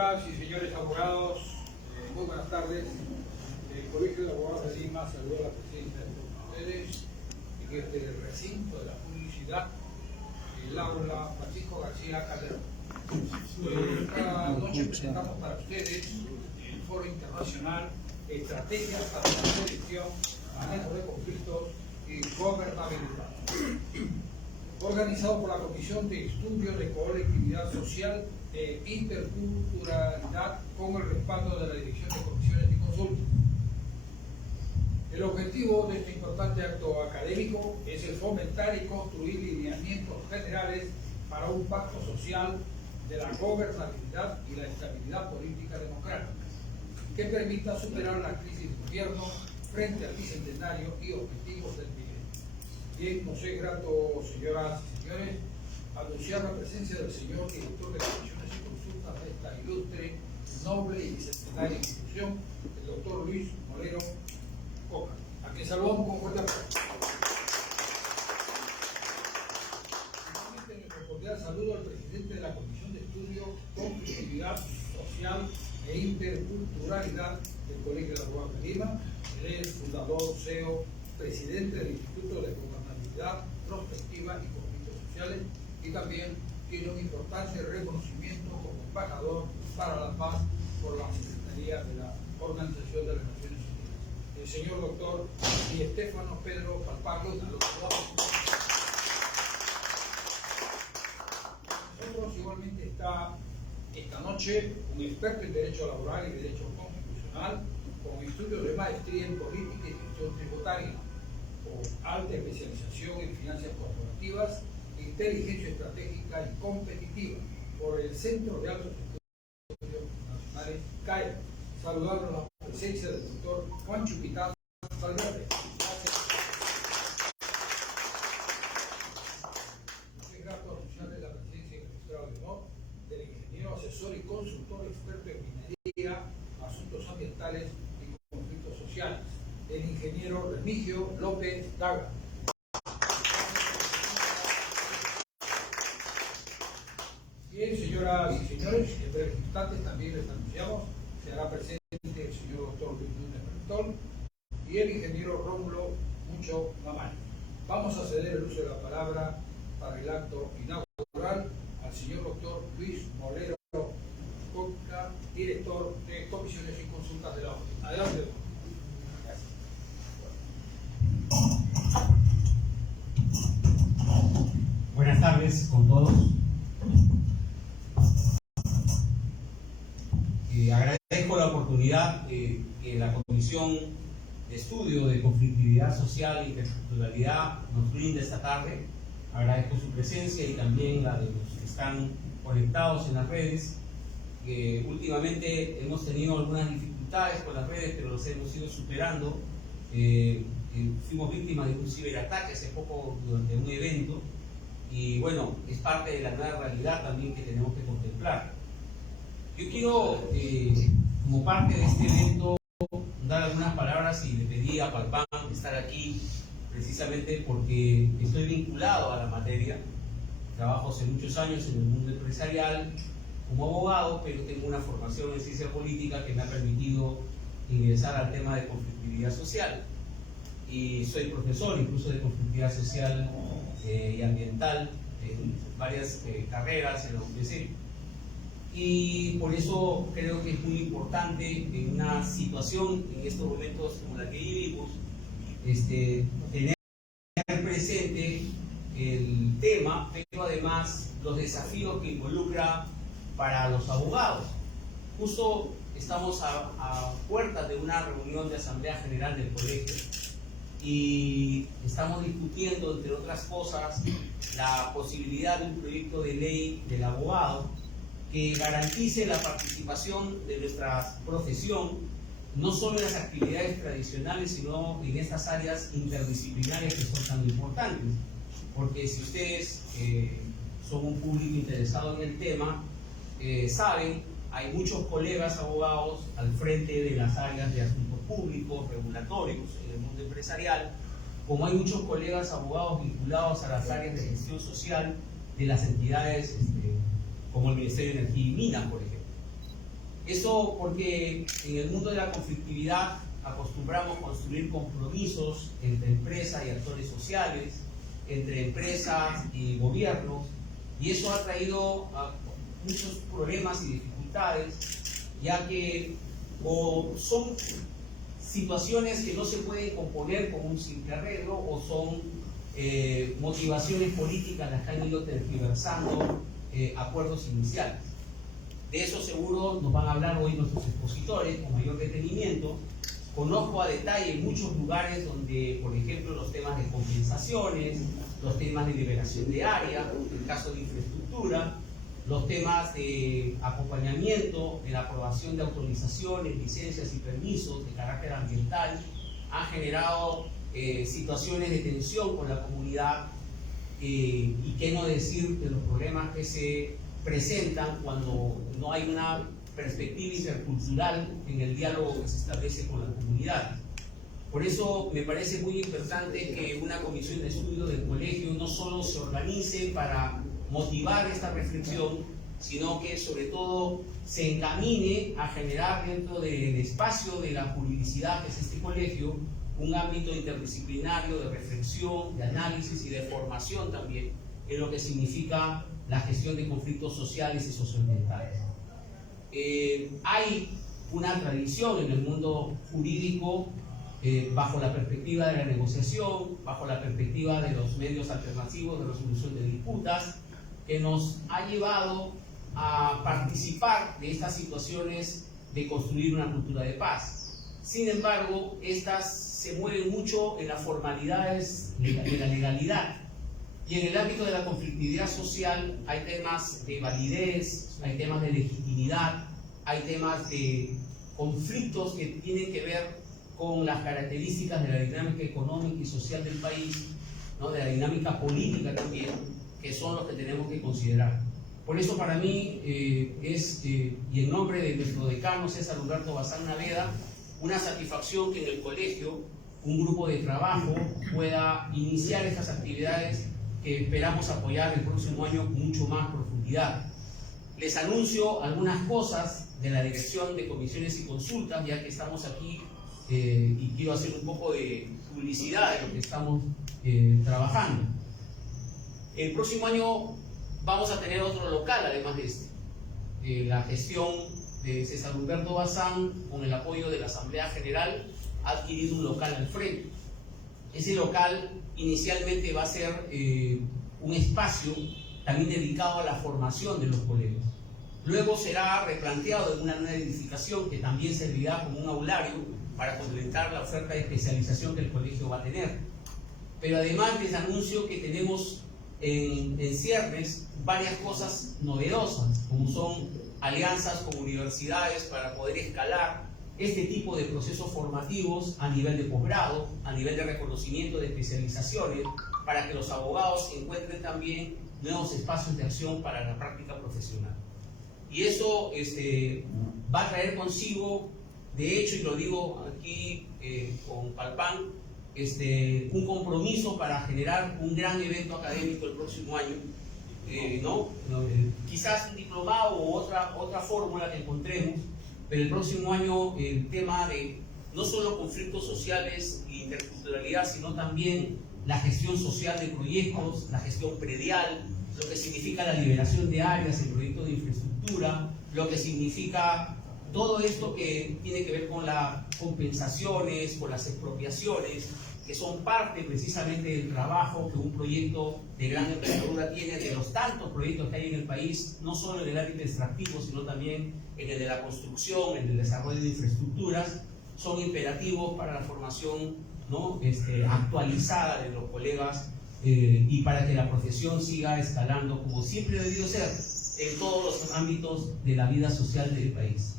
Señoras y señores abogados, muy buenas tardes. El Colegio de Abogados de Lima saluda a la presidenta de todos ustedes en este recinto de la publicidad, el aula Francisco García Calderón. Esta noche presentamos para ustedes el Foro Internacional Estrategias para la Prevención, Manejo de Conflictos y Gobernabilidad, organizado por la Comisión de Estudios de Colectividad Social e Interculturalidad con el respaldo de la Dirección de Comisiones y Consultas. El objetivo de este importante acto académico es el fomentar y construir lineamientos generales para un pacto social de la gobernabilidad y la estabilidad política democrática, que permita superar la crisis de gobierno frente al bicentenario y objetivos del milenio. Bien, nos es grato, señoras y señores, anunciar la presencia del señor director de Comisiones y Consultas de esta ilustre, noble y bicentenaria institución, el doctor Luis Molero Coca, a quien saludamos con fuerte aplauso. Nuestro cordial saludo al presidente de la Comisión de Estudio, Conflictividad Social e Interculturalidad del Colegio de Abogados de Lima. Él es fundador, CEO, presidente del Instituto de Gobernabilidad, Prospectiva y Conflictos Sociales, y también tiene un importante reconocimiento como embajador para la paz por la Secretaría de la Organización de las Naciones Unidas. El señor doctor Di Stefano Pedro Palpaglo, a los nosotros igualmente está esta noche un experto en Derecho Laboral y Derecho Constitucional, con estudios de maestría en Política y Gestión Tributaria, con alta especialización en finanzas corporativas, inteligencia estratégica y competitiva por el Centro de Altos Estudios Nacionales, CAE. Saludamos la presencia del doctor Juan Chupitán Valverde. Es grato anunciarle la presencia en el estrado de honor del ingeniero asesor y consultor experto en minería, asuntos ambientales y conflictos sociales, el ingeniero Remigio López Daga. Bien, señoras y señores, en breves instantes también les anunciamos, se hará presente el señor doctor Luis Núñez Bertol y el ingeniero Rómulo Mucho Mamani. Vamos a ceder el uso de la palabra para el acto inaugural al señor doctor Luis Molero Coca, director de Comisiones y Consultas de la ONU. Adelante, doctor. Buenas tardes con todos. Agradezco la oportunidad que la Comisión de Estudio de Conflictividad Social e Interculturalidad nos brinda esta tarde. Agradezco su presencia y también la de los que están conectados en las redes. Últimamente hemos tenido algunas dificultades con las redes, pero las hemos ido superando. Fuimos víctimas de un ciberataque hace poco durante un evento y bueno, es parte de la nueva realidad también que tenemos que contemplar. Yo quiero, como parte de este evento, dar algunas palabras y le pedí a Palpán estar aquí precisamente porque estoy vinculado a la materia. Trabajo hace muchos años en el mundo empresarial como abogado, pero tengo una formación en ciencia política que me ha permitido ingresar al tema de conflictividad social. Y soy profesor incluso de conflictividad social y ambiental en varias carreras en la UPC. Y por eso creo que es muy importante en una situación, en estos momentos como la que vivimos, tener presente el tema, pero además los desafíos que involucra para los abogados. Justo estamos a puertas de una reunión de Asamblea General del Colegio y estamos discutiendo, entre otras cosas, la posibilidad de un proyecto de ley del abogado que garantice la participación de nuestra profesión, no solo en las actividades tradicionales, sino en estas áreas interdisciplinarias que son tan importantes. Porque si ustedes son un público interesado en el tema, saben, hay muchos colegas abogados al frente de las áreas de asuntos públicos, regulatorios, en el mundo empresarial, como hay muchos colegas abogados vinculados a las áreas de gestión social de las entidades como el Ministerio de Energía y Minas, por ejemplo. Eso porque en el mundo de la conflictividad acostumbramos a construir compromisos entre empresas y actores sociales, entre empresas y gobiernos, y eso ha traído muchos problemas y dificultades, ya que o son situaciones que no se pueden componer con un simple arreglo, o son motivaciones políticas las que han ido tergiversando acuerdos iniciales. De eso seguro nos van a hablar hoy nuestros expositores con mayor detenimiento. Conozco a detalle muchos lugares donde, por ejemplo, los temas de compensaciones, los temas de liberación de área, en el caso de infraestructura, los temas de acompañamiento en la aprobación de autorizaciones, licencias y permisos de carácter ambiental, han generado situaciones de tensión con la comunidad, y qué no decir de los problemas que se presentan cuando no hay una perspectiva intercultural en el diálogo que se establece con la comunidad. Por eso me parece muy importante que una comisión de estudio del colegio no solo se organice para motivar esta reflexión, sino que sobre todo se encamine a generar dentro del espacio de la juridicidad que es este colegio un ámbito interdisciplinario de reflexión, de análisis y de formación también en lo que significa la gestión de conflictos sociales y socioambientales. Hay una tradición en el mundo jurídico bajo la perspectiva de la negociación, bajo la perspectiva de los medios alternativos de resolución de disputas, que nos ha llevado a participar de estas situaciones de construir una cultura de paz. Sin embargo, estas se mueven mucho en las formalidades de la legalidad. Y en el ámbito de la conflictividad social hay temas de validez, hay temas de legitimidad, hay temas de conflictos que tienen que ver con las características de la dinámica económica y social del país, ¿no? De la dinámica política también, que son los que tenemos que considerar. Por eso para mí y en nombre de nuestro decano César Humberto Bazán Naveda, una satisfacción que en el colegio un grupo de trabajo pueda iniciar estas actividades que esperamos apoyar el próximo año con mucho más profundidad. Les anuncio algunas cosas de la Dirección de Comisiones y Consultas, ya que estamos aquí y quiero hacer un poco de publicidad de lo que estamos trabajando. El próximo año vamos a tener otro local, además de este. La gestión de César Humberto Bazán, con el apoyo de la Asamblea General, ha adquirido un local al frente. Ese local inicialmente va a ser un espacio también dedicado a la formación de los colegios. Luego será replanteado en una nueva edificación que también servirá como un aulario para complementar la oferta de especialización que el colegio va a tener. Pero además les anuncio que tenemos en ciernes varias cosas novedosas, como son alianzas con universidades para poder escalar este tipo de procesos formativos a nivel de posgrado, a nivel de reconocimiento de especializaciones, para que los abogados encuentren también nuevos espacios de acción para la práctica profesional. Y eso va a traer consigo, de hecho, y lo digo aquí con Palpan, un compromiso para generar un gran evento académico el próximo año, quizás un diplomado u otra fórmula que encontremos, pero el próximo año el tema de no solo conflictos sociales e interculturalidad, sino también la gestión social de proyectos, la gestión predial, lo que significa la liberación de áreas en proyectos de infraestructura, lo que significa todo esto que tiene que ver con las compensaciones, con las expropiaciones, que son parte precisamente del trabajo que un proyecto de gran envergadura tiene, de los tantos proyectos que hay en el país, no solo en el ámbito extractivo, sino también en el de la construcción, en el desarrollo de infraestructuras, son imperativos para la formación actualizada de los colegas y para que la profesión siga escalando como siempre ha debido ser en todos los ámbitos de la vida social del país.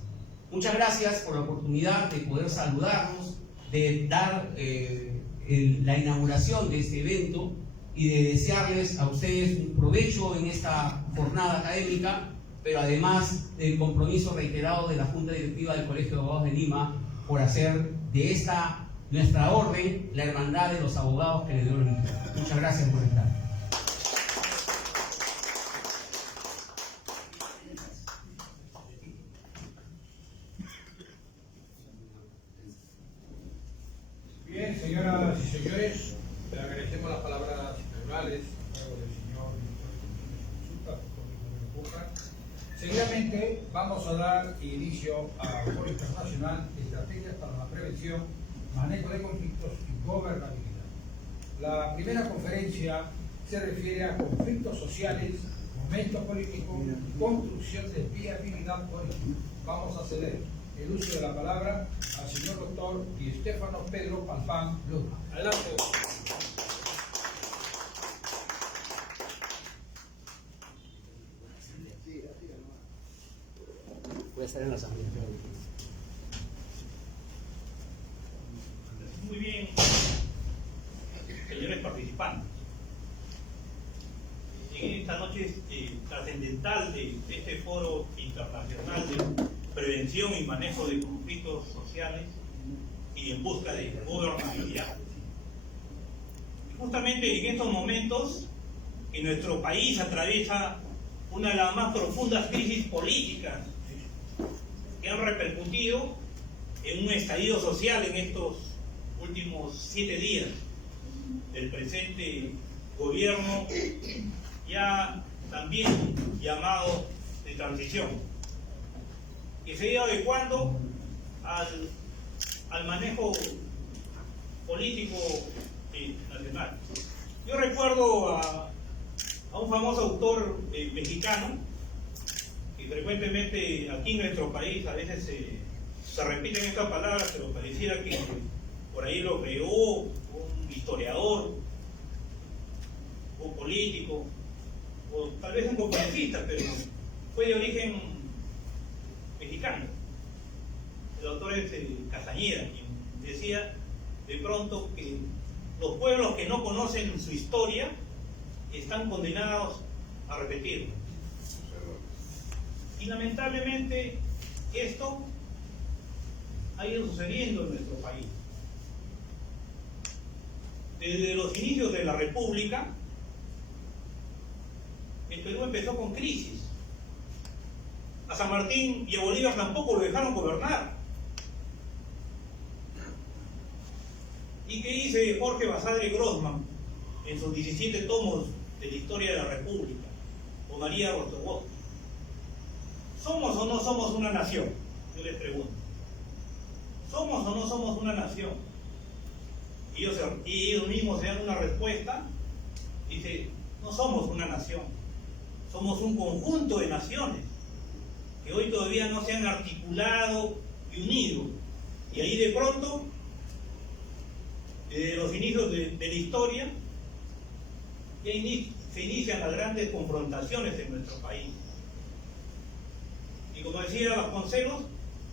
Muchas gracias por la oportunidad de poder saludarnos, de dar la inauguración de este evento y de desearles a ustedes un provecho en esta jornada académica, pero además del compromiso reiterado de la Junta Directiva del Colegio de Abogados de Lima por hacer de esta nuestra orden la hermandad de los abogados que le dio origen. Muchas gracias por estar. Señoras y señores, le agradecemos las palabras verbales a cargo del señor director de consulta. Seguidamente vamos a dar inicio al Foro Internacional Estrategias para la Prevención, Manejo de Conflictos y Gobernabilidad. La primera conferencia se refiere a conflictos sociales, momentos políticos y construcción de viabilidad política. Vamos a ceder el uso de la palabra al señor doctor Di Stefano Pedro Palfán Luna. Adelante. Puede estar en la asamblea. Muy bien, señores participantes. En esta noche trascendental de este foro internacional de prevención y manejo de conflictos sociales y en busca de gobernabilidad. Y justamente en estos momentos que nuestro país atraviesa una de las más profundas crisis políticas que han repercutido en un estallido social en estos últimos 7 días del presente gobierno, ya también llamado de transición, que se ha ido adecuando al manejo político nacional. Yo recuerdo a un famoso autor mexicano que frecuentemente aquí en nuestro país a veces se repiten estas palabras, pero pareciera que por ahí lo creó un historiador o político o tal vez un conferencista, pero fue de origen mexicano. El autor es Castañeda, quien decía de pronto que los pueblos que no conocen su historia están condenados a repetirla. Y lamentablemente esto ha ido sucediendo en nuestro país. Desde los inicios de la República, el Perú empezó con crisis. A San Martín y a Bolívar tampoco lo dejaron gobernar. ¿Y qué dice Jorge Basadre Grossman en sus 17 tomos de la historia de la República? O María Rostogó. ¿Somos o no somos una nación? Yo les pregunto. ¿Somos o no somos una nación? Y ellos mismos se dan una respuesta. Dice, no somos una nación. Somos un conjunto de naciones que hoy todavía no se han articulado y unido. Y ahí de pronto, desde los inicios de la historia, ya se inician las grandes confrontaciones en nuestro país. Y como decía Vasconcelos,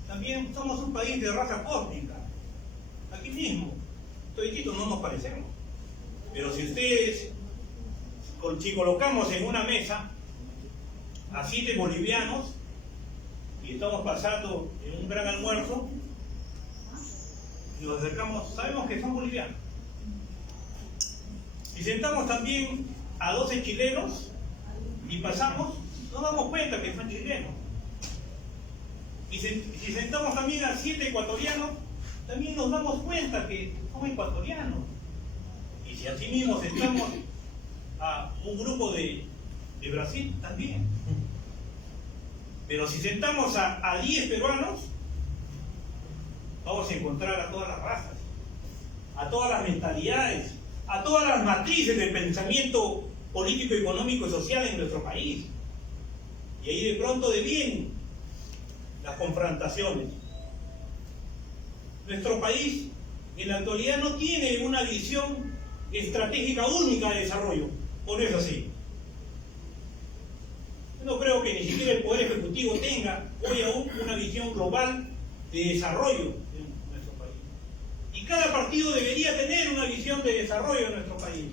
también somos un país de raza cósmica. Aquí mismo, todititos no nos parecemos. Pero si ustedes, si colocamos en una mesa a 7 bolivianos y estamos pasando en un gran almuerzo y nos acercamos, sabemos que son bolivianos. Si sentamos también a 12 chilenos y pasamos, nos damos cuenta que son chilenos. Y si sentamos también a 7 ecuatorianos, también nos damos cuenta que son ecuatorianos. Y si así mismo sentamos a un grupo de Brasil, también. Pero si sentamos a 10 peruanos, vamos a encontrar a todas las razas, a todas las mentalidades, a todas las matrices del pensamiento político, económico y social en nuestro país. Y ahí de pronto devienen las confrontaciones. Nuestro país en la actualidad no tiene una visión estratégica única de desarrollo, ¿o no es así? Yo no creo que ni siquiera el Poder Ejecutivo tenga hoy aún una visión global de desarrollo en nuestro país. Y cada partido debería tener una visión de desarrollo en nuestro país.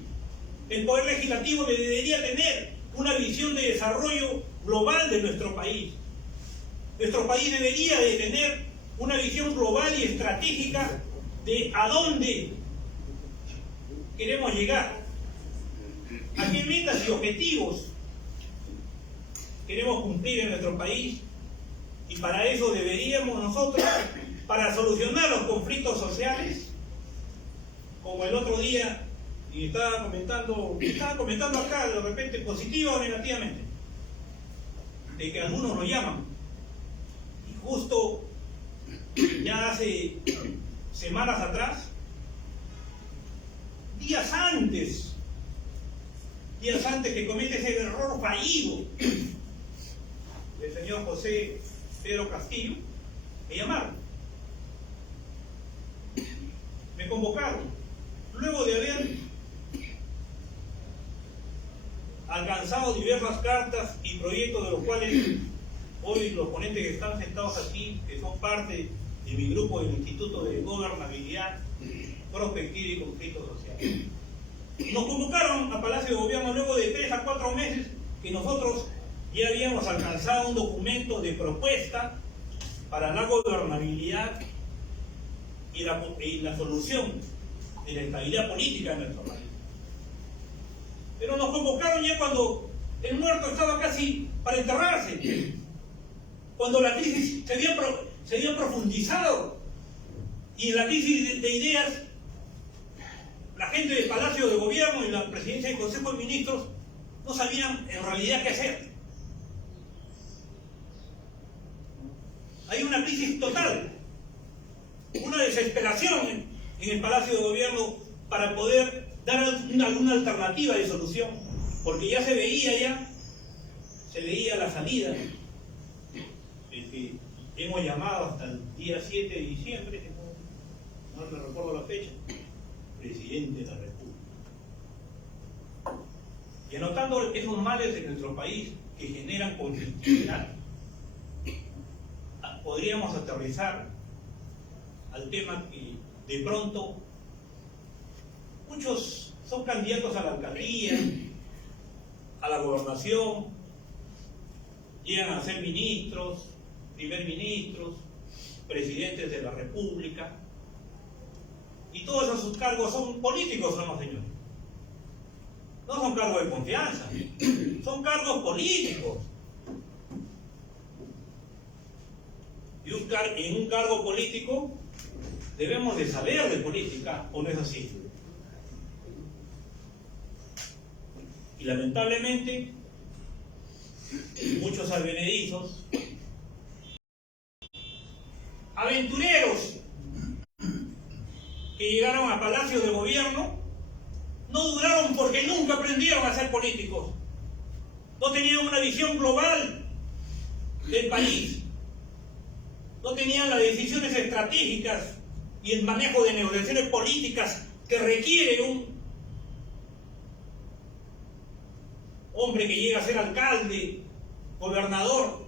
El Poder Legislativo debería tener una visión de desarrollo global de nuestro país. Nuestro país debería de tener una visión global y estratégica de a dónde queremos llegar, a qué metas y objetivos queremos cumplir en nuestro país. Y para eso deberíamos nosotros, para solucionar los conflictos sociales, como el otro día, y estaba comentando acá, de repente, positiva o negativamente, de que algunos lo llaman. Y justo ya hace semanas atrás, días antes que comete ese error fallido del señor José Pedro Castillo, me llamaron, me convocaron, luego de haber alcanzado diversas cartas y proyectos, de los cuales hoy los ponentes que están sentados aquí, que son parte de mi grupo del Instituto de Gobernabilidad, Prospectiva y Conflicto Social. Nos convocaron a Palacio de Gobierno luego de 3 a 4 meses que nosotros ya habíamos alcanzado un documento de propuesta para la gobernabilidad y la solución de la estabilidad política de nuestro país. Pero nos convocaron ya cuando el muerto estaba casi para enterrarse, cuando la crisis se había profundizado, y en la crisis de ideas la gente del Palacio de Gobierno y la Presidencia del Consejo de Ministros no sabían en realidad qué hacer. Hay una crisis total, una desesperación en el Palacio de Gobierno para poder dar alguna alternativa de solución, porque ya se veía la salida, el que hemos llamado hasta el día 7 de diciembre, no me recuerdo la fecha, presidente de la República. Y anotando esos males de nuestro país que generan conflictividad, podríamos aterrizar al tema que de pronto muchos son candidatos a la alcaldía, a la gobernación, llegan a ser ministros, primer ministros, presidentes de la República, y todos esos cargos son políticos, ¿no, señores? No son cargos de confianza, son cargos políticos. Y en un cargo político debemos de saber de política, ¿o no es así? Y lamentablemente, muchos advenedizos, aventureros que llegaron a Palacio de Gobierno, no duraron porque nunca aprendieron a ser políticos. No tenían una visión global del país. No tenían las decisiones estratégicas y el manejo de negociaciones políticas que requiere un hombre que llega a ser alcalde, gobernador,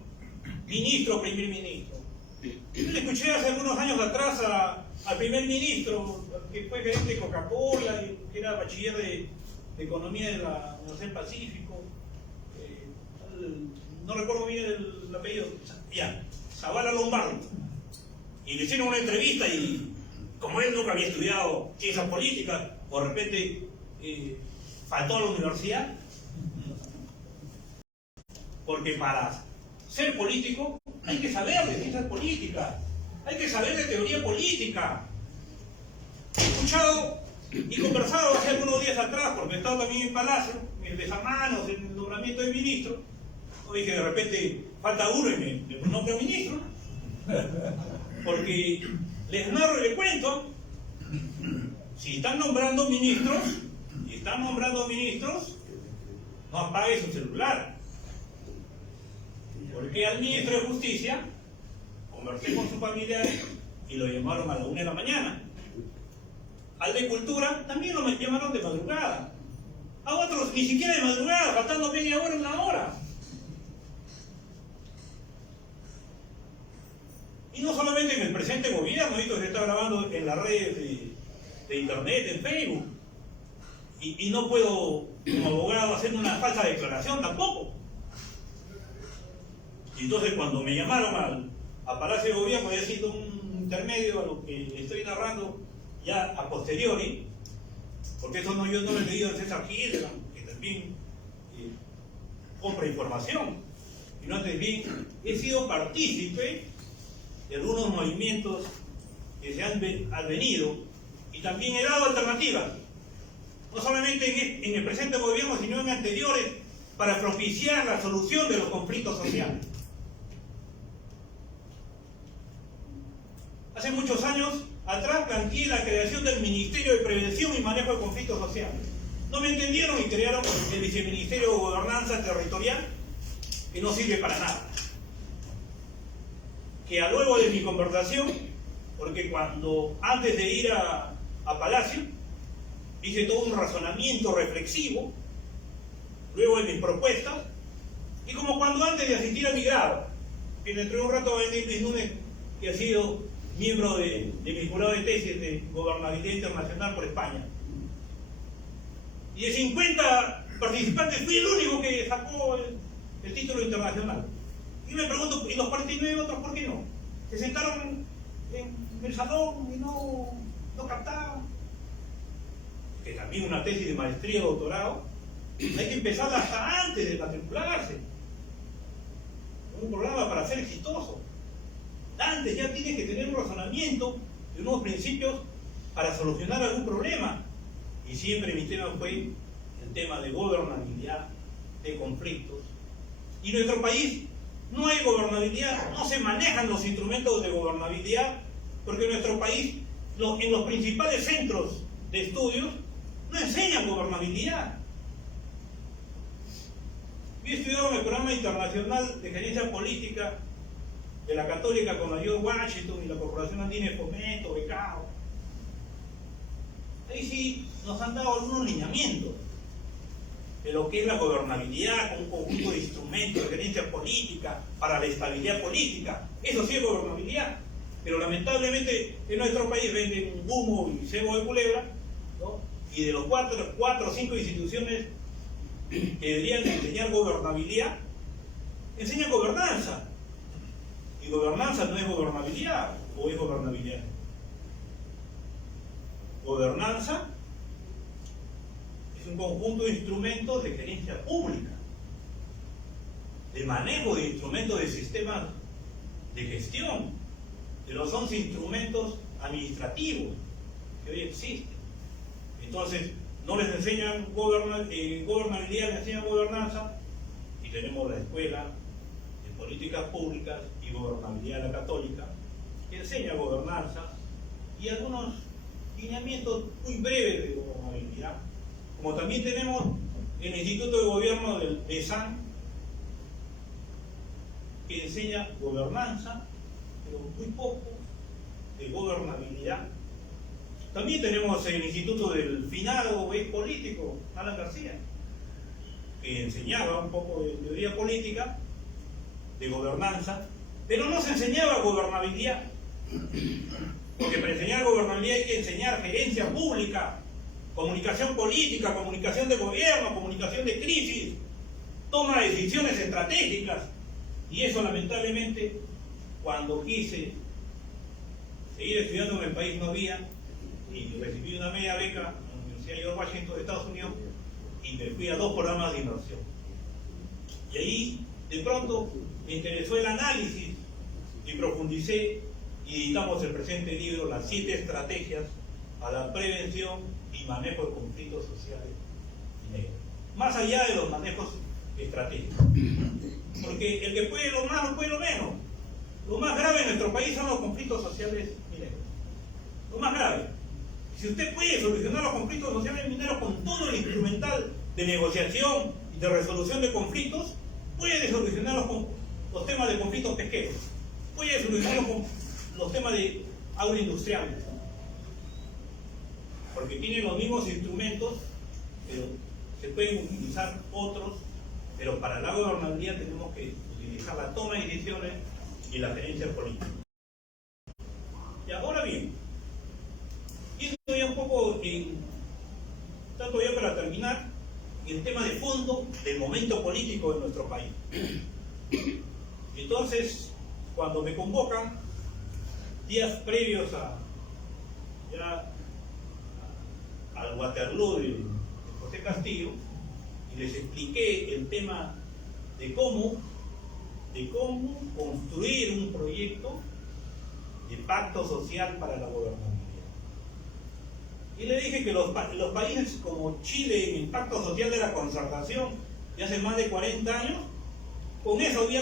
ministro, primer ministro. Yo le escuché hace algunos años atrás al primer ministro, que fue gerente de Coca-Cola, que era bachiller de Economía de la Universidad del Pacífico, no recuerdo bien el apellido, ya, Zavala Lombardo. Y le hicieron una entrevista y, como él nunca había estudiado ciencias políticas, de repente faltó a la universidad, porque para ser político hay que saber de ciencias políticas, hay que saber de teoría política. He escuchado y conversado hace algunos días atrás, porque he estado también en Palacio, en el besamanos, en el nombramiento de ministro. Dije, de repente falta uno y me nombra ministro, porque les narro y les cuento, si están nombrando ministros, no apague su celular, porque al ministro de Justicia conversé con sus familiares y lo llamaron a la 1 de la mañana. Al de Cultura también lo llamaron de madrugada. A otros ni siquiera de madrugada, faltando media hora, 1 hora. Y no solamente en el presente gobierno, esto se está grabando en las redes de internet, en Facebook. Y no puedo, como abogado, hacer una falsa declaración tampoco. Y entonces cuando me llamaron a Palacio de Gobierno, he sido un intermedio a lo que estoy narrando ya a posteriori, porque eso yo no lo he leído de César Gil, que también compra información. Y no antes bien, he sido partícipe de algunos movimientos que se han venido y también he dado alternativas, no solamente en el presente gobierno, sino en anteriores, para propiciar la solución de los conflictos sociales. Hace muchos años atrás planteé la creación del Ministerio de Prevención y Manejo de Conflictos Sociales. No me entendieron y crearon el Viceministerio de Gobernanza Territorial, que no sirve para nada. Que a luego de mi conversación, porque antes de ir a Palacio, hice todo un razonamiento reflexivo, luego de mis propuestas, y como cuando antes de asistir a mi grado, que dentro de un rato va a venir Luis Núñez, que ha sido miembro de mi jurado de tesis de Gobernabilidad Internacional por España. Y de 50 participantes fui el único que sacó el título internacional. Y me pregunto, ¿y los 49 otros por qué no? Se sentaron en el salón y no captaban. Que también una tesis de maestría o doctorado hay que empezarla hasta antes de matricularse. Un programa para ser exitoso. Antes ya tienes que tener un razonamiento y unos principios para solucionar algún problema. Y siempre mi tema fue el tema de gobernabilidad, de conflictos. Y en nuestro país no hay gobernabilidad, no se manejan los instrumentos de gobernabilidad, porque en nuestro país, en los principales centros de estudios, no enseñan gobernabilidad. Yo he estudiado en el programa internacional de gerencia política de la Católica con la George Washington y la Corporación Andina de Fomento, becado. Ahí sí nos han dado algunos lineamientos de lo que es la gobernabilidad, con un conjunto de instrumentos de gerencia política para la estabilidad política. Eso sí es gobernabilidad. Pero lamentablemente en nuestro país venden humo y cebo de culebra, ¿no? Y de los cuatro o cinco instituciones que deberían enseñar gobernabilidad, enseñan gobernanza. Y gobernanza no es gobernabilidad, o es gobernabilidad. Gobernanza es un conjunto de instrumentos de gerencia pública, de manejo de instrumentos de sistemas de gestión, de los 11 instrumentos administrativos que hoy existen. Entonces, no les enseñan gobernabilidad, les enseñan gobernanza, y tenemos la escuela de políticas públicas y gobernabilidad de la Católica, que enseña gobernanza y algunos lineamientos muy breves de gobernabilidad. Como también tenemos el Instituto de Gobierno del ESAN, que enseña gobernanza, pero muy poco de gobernabilidad. También tenemos el Instituto del finado ex político, Alan García, que enseñaba un poco de teoría política, de gobernanza, pero no se enseñaba gobernabilidad. Porque para enseñar gobernabilidad hay que enseñar gerencia pública, comunicación política, comunicación de gobierno, comunicación de crisis, toma de decisiones estratégicas. Y eso lamentablemente, cuando quise seguir estudiando en el país no había, y recibí una media beca en la Universidad de George Washington de Estados Unidos y me fui a 2 programas de inmersión. Y ahí de pronto me interesó el análisis y profundicé y editamos el presente libro, Las 7 estrategias a la prevención y manejo de conflictos sociales y negros. Más allá de los manejos estratégicos. Porque el que puede lo más no puede lo menos. Lo más grave en nuestro país son los conflictos sociales mineros. Lo más grave. Si usted puede solucionar los conflictos sociales mineros con todo el instrumental de negociación y de resolución de conflictos, puede solucionar los temas de conflictos pesqueros, puede solucionar los temas de agroindustriales, porque tienen los mismos instrumentos, pero se pueden utilizar otros, pero para la gobernabilidad tenemos que utilizar la toma de decisiones y la gerencia política. Y ahora bien, yendo ya un poco tanto ya para terminar, el tema de fondo del momento político de nuestro país. Entonces, cuando me convocan, días previos al Waterloo de José Castillo, y les expliqué el tema de cómo construir un proyecto de pacto social para la gobernabilidad. Y le dije que los países como Chile, en el Pacto Social de la Concertación, de hace más de 40 años, con eso le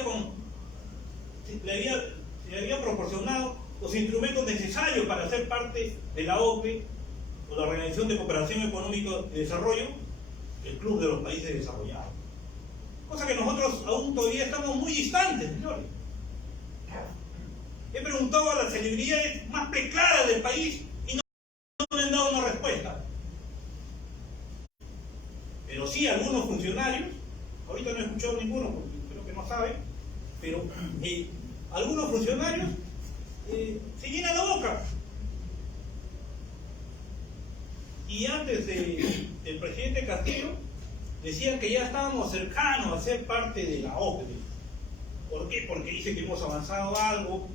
había proporcionado los instrumentos necesarios para ser parte de la OCDE, o la Organización de Cooperación Económica y Desarrollo, el Club de los Países Desarrollados. Cosa que nosotros aún todavía estamos muy distantes, señores. He preguntado a las celebridades más preclaras del país y no me han dado una respuesta. Pero sí, algunos funcionarios, ahorita no he escuchado ninguno porque creo que no saben, pero algunos funcionarios se llenan la boca. Y antes del presidente Castillo decían que ya estábamos cercanos a ser parte de la OCDE. ¿Por qué? Porque dice que hemos avanzado algo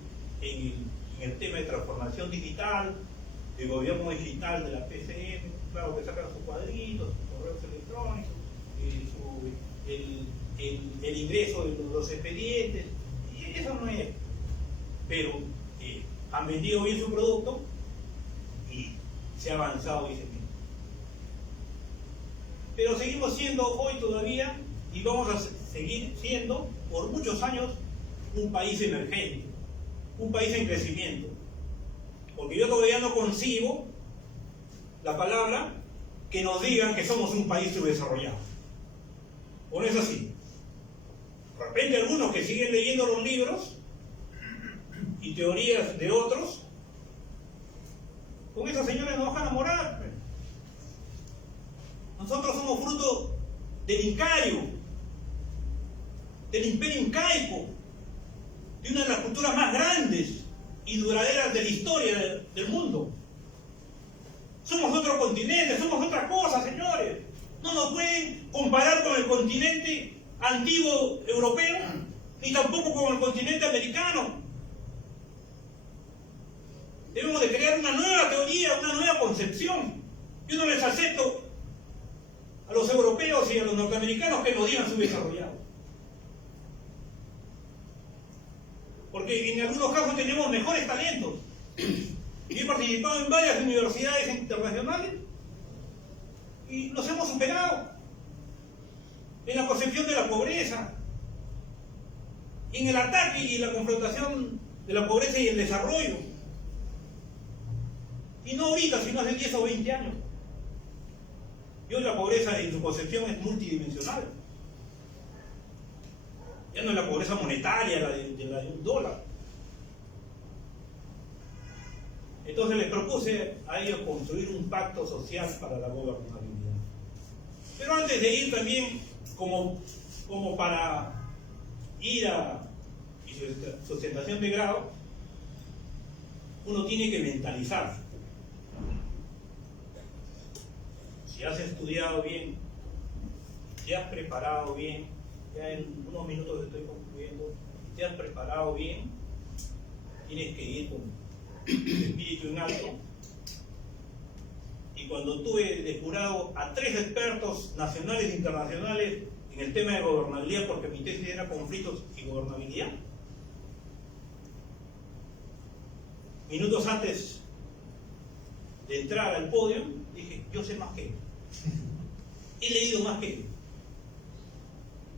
en el tema de transformación digital, de gobierno digital de la PCM, claro que sacan sus cuadritos, sus correos electrónicos, el ingreso de los expedientes, y eso no es. Pero han vendido bien su producto y se ha avanzado, dicen. Pero seguimos siendo hoy todavía, y vamos a seguir siendo por muchos años, un país emergente, un país en crecimiento. Porque yo todavía no concibo la palabra que nos digan que somos un país subdesarrollado. ¿O no es así? De repente algunos que siguen leyendo los libros y teorías de otros, con esos señores nos van a morar. Nosotros somos fruto del Incario, del imperio incaico, de una de las culturas más grandes y duraderas de la historia del mundo. Somos otro continente, somos otra cosa, señores. No nos pueden comparar con el continente antiguo europeo, ni tampoco con el continente americano. Debemos de crear una nueva teoría, una nueva concepción. Yo no les acepto a los europeos y a los norteamericanos que nos digan subdesarrollados. Porque en algunos casos tenemos mejores talentos. Y he participado en varias universidades internacionales y los hemos superado. En la concepción de la pobreza, en el ataque y la confrontación de la pobreza y el desarrollo. Y no ahorita, sino hace 10 o 20 años. Y hoy la pobreza en su concepción es multidimensional. Ya no es la pobreza monetaria, la de un dólar. Entonces les propuse a ellos construir un pacto social para la gobernabilidad. Pero antes de ir también, como para ir a sustentación de grado, uno tiene que mentalizarse. Si has estudiado bien, si has preparado bien, ya en unos minutos estoy concluyendo, si te has preparado bien, tienes que ir con el espíritu en alto. Y cuando tuve de jurado a 3 expertos nacionales e internacionales en el tema de gobernabilidad, porque mi tesis era conflictos y gobernabilidad, minutos antes de entrar al podio, dije, yo sé más que él. He leído más que él.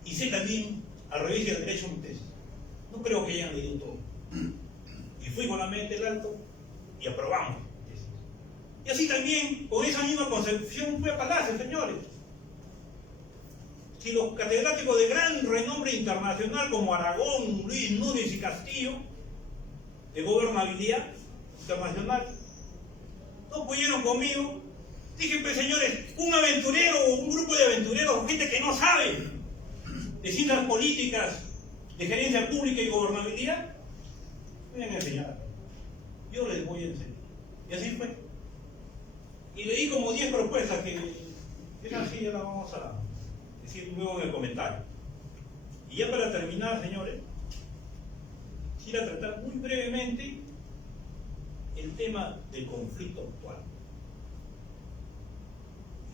Y sé también, al revés, del derecho mi tesis. No creo que hayan leído todo. Y fui con la mente en alto y aprobamos. Y así también, con esa misma concepción, fui a Palacio, señores. Si los catedráticos de gran renombre internacional como Aragón, Luis Núñez y Castillo, de gobernabilidad internacional, no pudieron conmigo, dije, pues señores, un aventurero o un grupo de aventureros, gente que no sabe de ciencias políticas, de gerencia pública y gobernabilidad, me van a enseñar. Yo les voy a enseñar. Y así fue. Y leí como 10 propuestas que esas sí ya las vamos a decir luego en el comentario. Y ya para terminar, señores, quisiera tratar muy brevemente el tema del conflicto actual.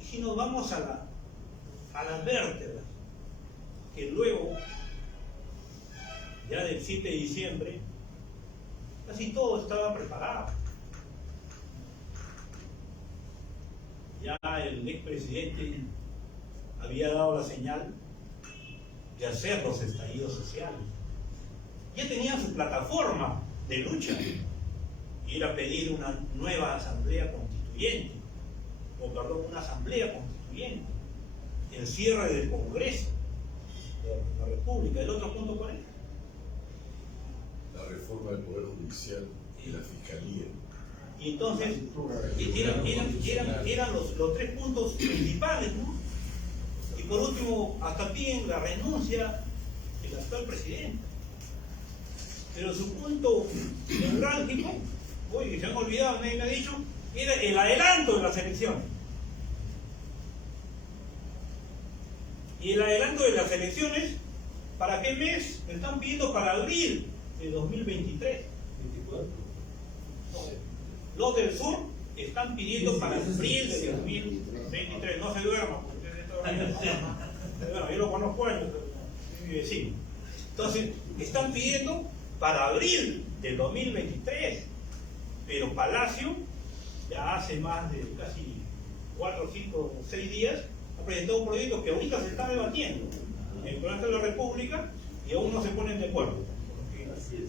Y si nos vamos a las vértebras, que luego, ya del 7 de diciembre, casi todo estaba preparado. ya el expresidente había dado la señal de hacer los estallidos sociales. Ya tenían su plataforma de lucha, y era pedir una nueva asamblea constituyente, una asamblea constituyente, el cierre del Congreso de la República. ¿El otro punto cuál es? La reforma del Poder Judicial y la Fiscalía. Y entonces, eran los tres puntos principales, ¿no? Y por último, hasta piden la renuncia del actual presidente. Pero su punto neurálgico, oye, se han olvidado, nadie me ha dicho, era el adelanto de las elecciones. Y el adelanto de las elecciones, ¿para qué mes? Me están pidiendo para abril de 2023. 24. Los del sur están pidiendo para abril de 2023. No se duerman, porque yo lo conozco años, es mi vecino. Entonces, están pidiendo para abril del 2023. Pero Palacio, ya hace más de casi 4, 5, 6 días, ha presentado un proyecto que ahorita se está debatiendo en el Congreso de la República y aún no se ponen de acuerdo.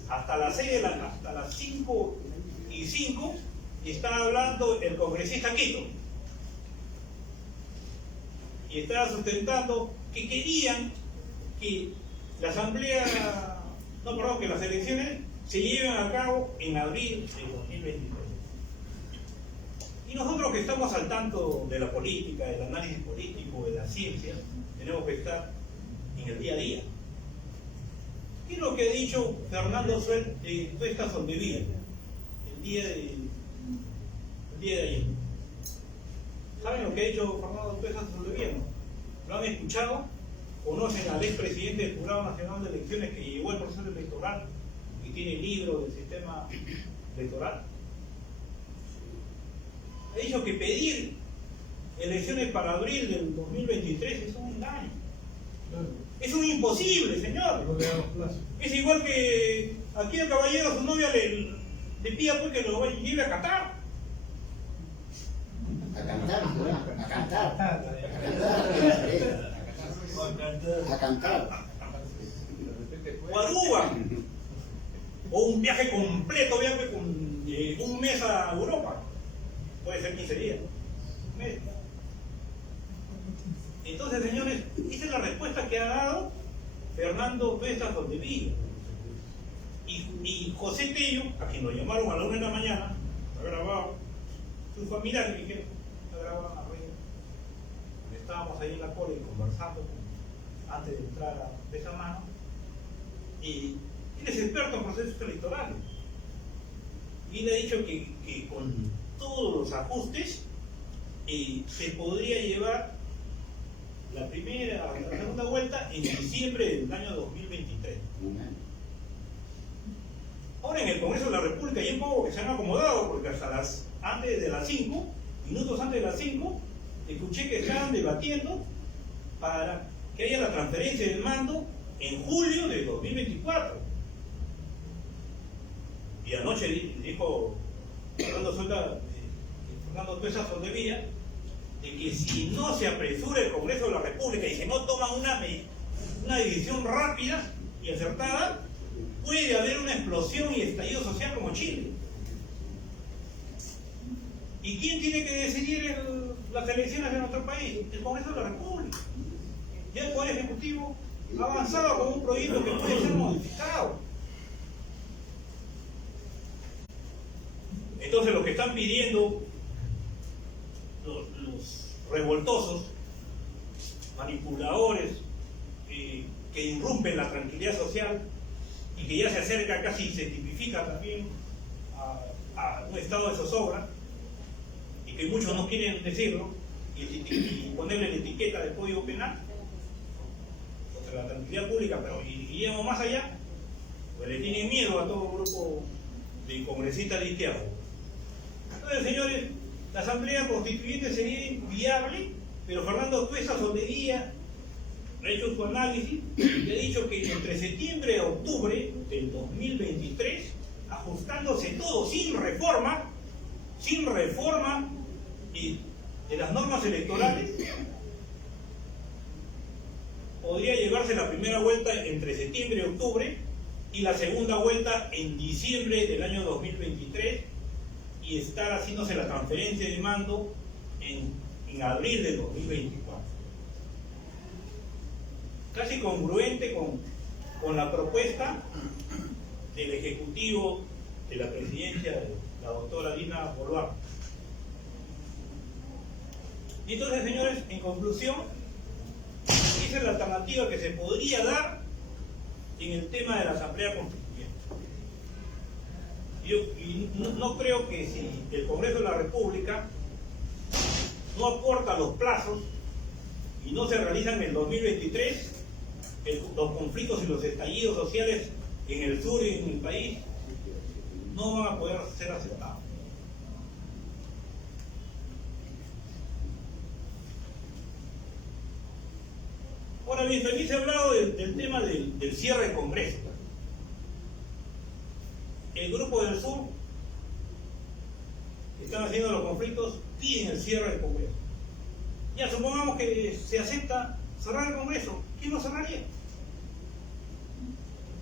Hasta las 5:05 está hablando el congresista Quito y estaba sustentando que querían que la asamblea, que las elecciones se lleven a cabo en abril de 2023. Y nosotros que estamos al tanto de la política, del análisis político, de la ciencia, tenemos que estar en el día a día. ¿Qué es lo que ha dicho Fernando Tuesta Soldevilla el día de ayer? ¿Saben lo que ha dicho Fernando Tuesta Soldevilla? ¿Lo han escuchado? ¿Conocen al expresidente del Jurado Nacional de Elecciones que llevó el proceso electoral y tiene el libro del sistema electoral? Ha dicho que pedir elecciones para abril del 2023 es un engaño. Es un imposible, señor. Es igual que aquí el caballero a su novia le pida pues que lo lleve a Qatar. A cantar. O Aruba. O un viaje completo, con un mes a Europa. Puede ser 15 días. Un mes. Entonces, señores, esa es la respuesta que ha dado Fernando Tuesta Soldevilla. Y José Tello, a quien lo llamaron a la 1 de la mañana, ha grabado, sus familiares dijeron, ha grabado la red. Estábamos ahí en la cola y conversando antes de entrar a esa mano. Y él es experto en procesos electorales. Y él ha dicho que con todos los ajustes se podría llevar la segunda vuelta en diciembre del año 2023. Ahora en el Congreso de la República hay un poco que se han acomodado, porque antes de las 5, minutos antes de las 5, escuché que estaban debatiendo para que haya la transferencia del mando en julio de 2024. Y anoche dijo Fernando Tuesta Soldevilla de que si no se apresura el Congreso de la República y se no toma una decisión rápida y acertada, puede haber una explosión y estallido social como Chile. ¿Y quién tiene que decidir las elecciones de nuestro país? El Congreso de la República. Ya el Poder Ejecutivo ha avanzado con un proyecto que puede ser modificado. Entonces lo que están pidiendo los revoltosos, manipuladores, que irrumpen la tranquilidad social y que ya se acerca casi se tipifica también a un estado de zozobra, y que muchos no quieren decirlo y ponerle la etiqueta del Código Penal contra la tranquilidad pública, pero iríamos más allá, pues le tienen miedo a todo grupo de congresistas de izquierda. Entonces, señores, la Asamblea Constituyente sería inviable, pero Fernando Tuesta Soldevilla ha hecho su análisis y ha dicho que entre septiembre a octubre del 2023, ajustándose todo sin reforma, y de las normas electorales, podría llevarse la primera vuelta entre septiembre y octubre y la segunda vuelta en diciembre del año 2023 y estar haciéndose la transferencia de mando en abril de 2024. Casi congruente con la propuesta del Ejecutivo de la presidencia de la doctora Dina Boluarte. Y entonces, señores, en conclusión, esa es la alternativa que se podría dar en el tema de la Asamblea Constituyente. Yo no creo que si el Congreso de la República no aporta los plazos y no se realizan en el 2023, los conflictos y los estallidos sociales en el sur y en el país no van a poder ser aceptados. Ahora bien, también se ha hablado del tema del cierre del Congreso. El grupo del sur que están haciendo los conflictos piden el cierre del Congreso. Ya supongamos que se acepta cerrar el Congreso, ¿quién lo cerraría?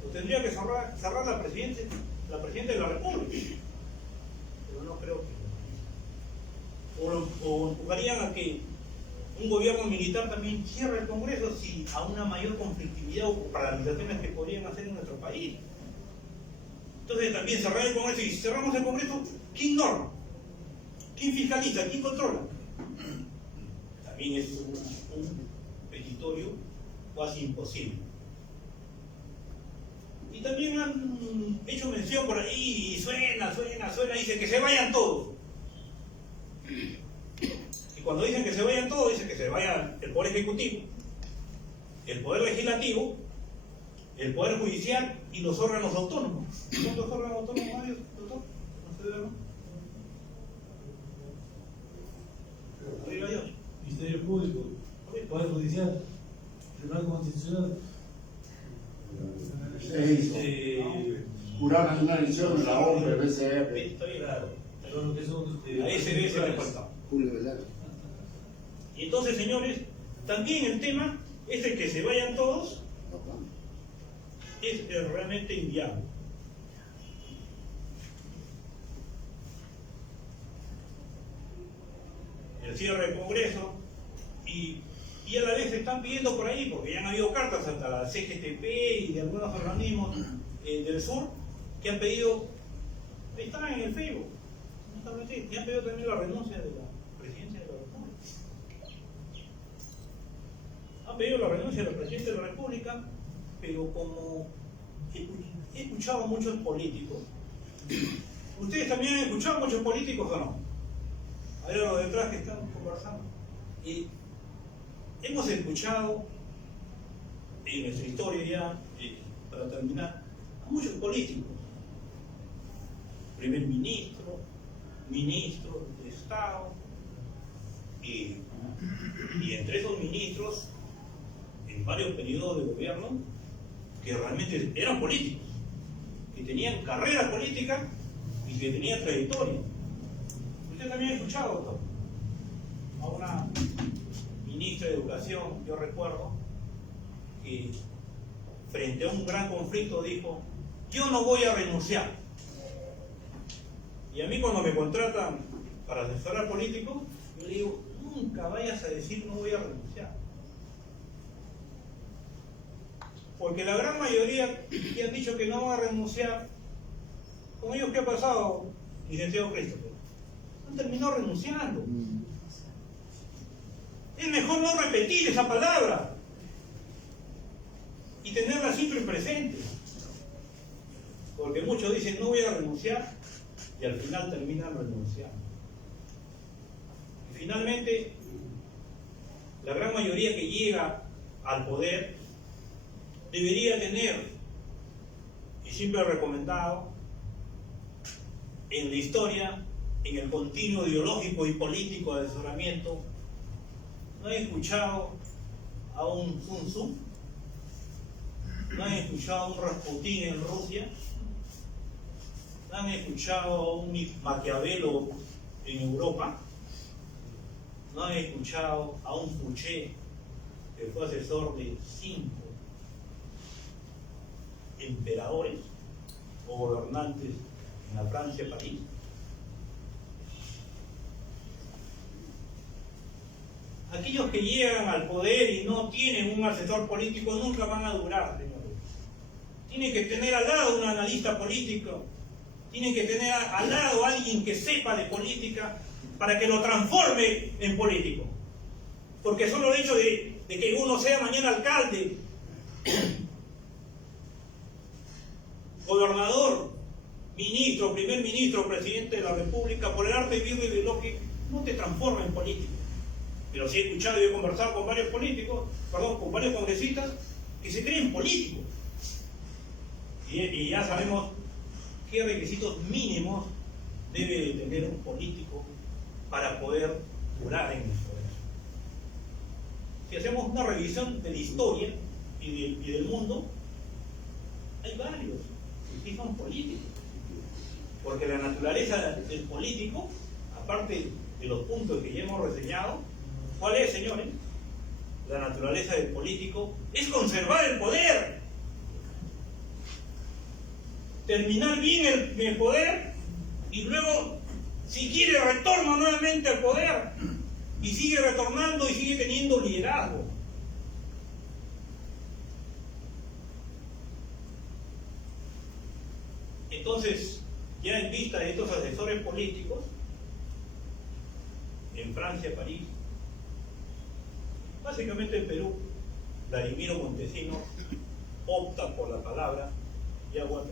Lo tendría que cerrar la presidenta de la República. Pero no creo que o empujarían a que un gobierno militar también cierre el Congreso si a una mayor conflictividad o paralizaciones que podrían hacer en nuestro país. Entonces también cerrar el Congreso, y si cerramos el Congreso, ¿quién norma? ¿Quién fiscaliza? ¿Quién controla? También es un petitorio casi imposible. Y también han hecho mención por ahí, y suena, dice que se vayan todos. Y cuando dicen que se vayan todos, dicen que se vaya el Poder Ejecutivo, el Poder Legislativo, el Poder Judicial y los órganos autónomos. ¿Cuántos órganos autónomos hay, doctor? ¿No se ve, no? Arriba Dios. Ministerio Público, Poder Judicial, Tribunal Constitucional. Jurado Nacional de Elecciones, la OMP, el BCR. Está bien, claro. Todo lo que son A ese se le falta. Julio Velarde. Y entonces, señores, también el tema es el que se vayan todos, es realmente inviable. El cierre del Congreso y a la vez se están pidiendo por ahí, porque ya han habido cartas hasta la CGTP y de algunos organismos del sur que han pedido, están en el Facebook, y han pedido también la renuncia de la presidencia de la República. Han pedido la renuncia de la presidencia de la República, pero como he escuchado a muchos políticos, ¿ustedes también han escuchado a muchos políticos o no? A ver, los detrás que están conversando. Y hemos escuchado en nuestra historia ya, para terminar, a muchos políticos, primer ministro, ministros de Estado, y entre esos ministros, en varios periodos de gobierno, que realmente eran políticos, que tenían carrera política y que tenían trayectoria. Usted también ha escuchado, doctor, a una ministra de Educación, yo recuerdo, que frente a un gran conflicto dijo: yo no voy a renunciar. Y a mí cuando me contratan para asesorar políticos, yo le digo: nunca vayas a decir no voy a renunciar. Porque la gran mayoría que han dicho que no van a renunciar, con ellos ¿qué ha pasado, licenciado Christopher? Han terminado renunciando. Es mejor no repetir esa palabra y tenerla siempre presente. Porque muchos dicen no voy a renunciar y al final terminan renunciando. Y finalmente, la gran mayoría que llega al poder debería tener, y siempre he recomendado, en la historia, en el continuo ideológico y político de asesoramiento, ¿no he escuchado a un Sun Tzu? ¿No han escuchado a un Rasputín en Rusia? ¿No han escuchado a un Maquiavelo en Europa? no han escuchado a un Fouché, que fue asesor de 5 emperadores o gobernantes en la Francia, París. Aquellos que llegan al poder y no tienen un asesor político nunca van a durar, señores. Tienen que tener al lado un analista político, tienen que tener al lado a alguien que sepa de política para que lo transforme en político. Porque solo el hecho de que uno sea mañana alcalde, gobernador, ministro, primer ministro, presidente de la República, por el arte vivo de lo que no te transforma en político. Pero sí he escuchado y he conversado con varios políticos, con varios congresistas que se creen políticos. Y ya sabemos qué requisitos mínimos debe tener un político para poder durar en el poder. Si hacemos una revisión de la historia y del mundo, hay varios que sí son políticos. Porque la naturaleza del político, aparte de los puntos que ya hemos reseñado, ¿cuál es, señores? La naturaleza del político es conservar el poder. Terminar bien el poder y luego, si quiere, retorna nuevamente al poder y sigue retornando y sigue teniendo liderazgo. Entonces, ya en vista de estos asesores políticos, en Francia, París, básicamente en Perú, Vladimiro Montesinos opta por la palabra y aguanta.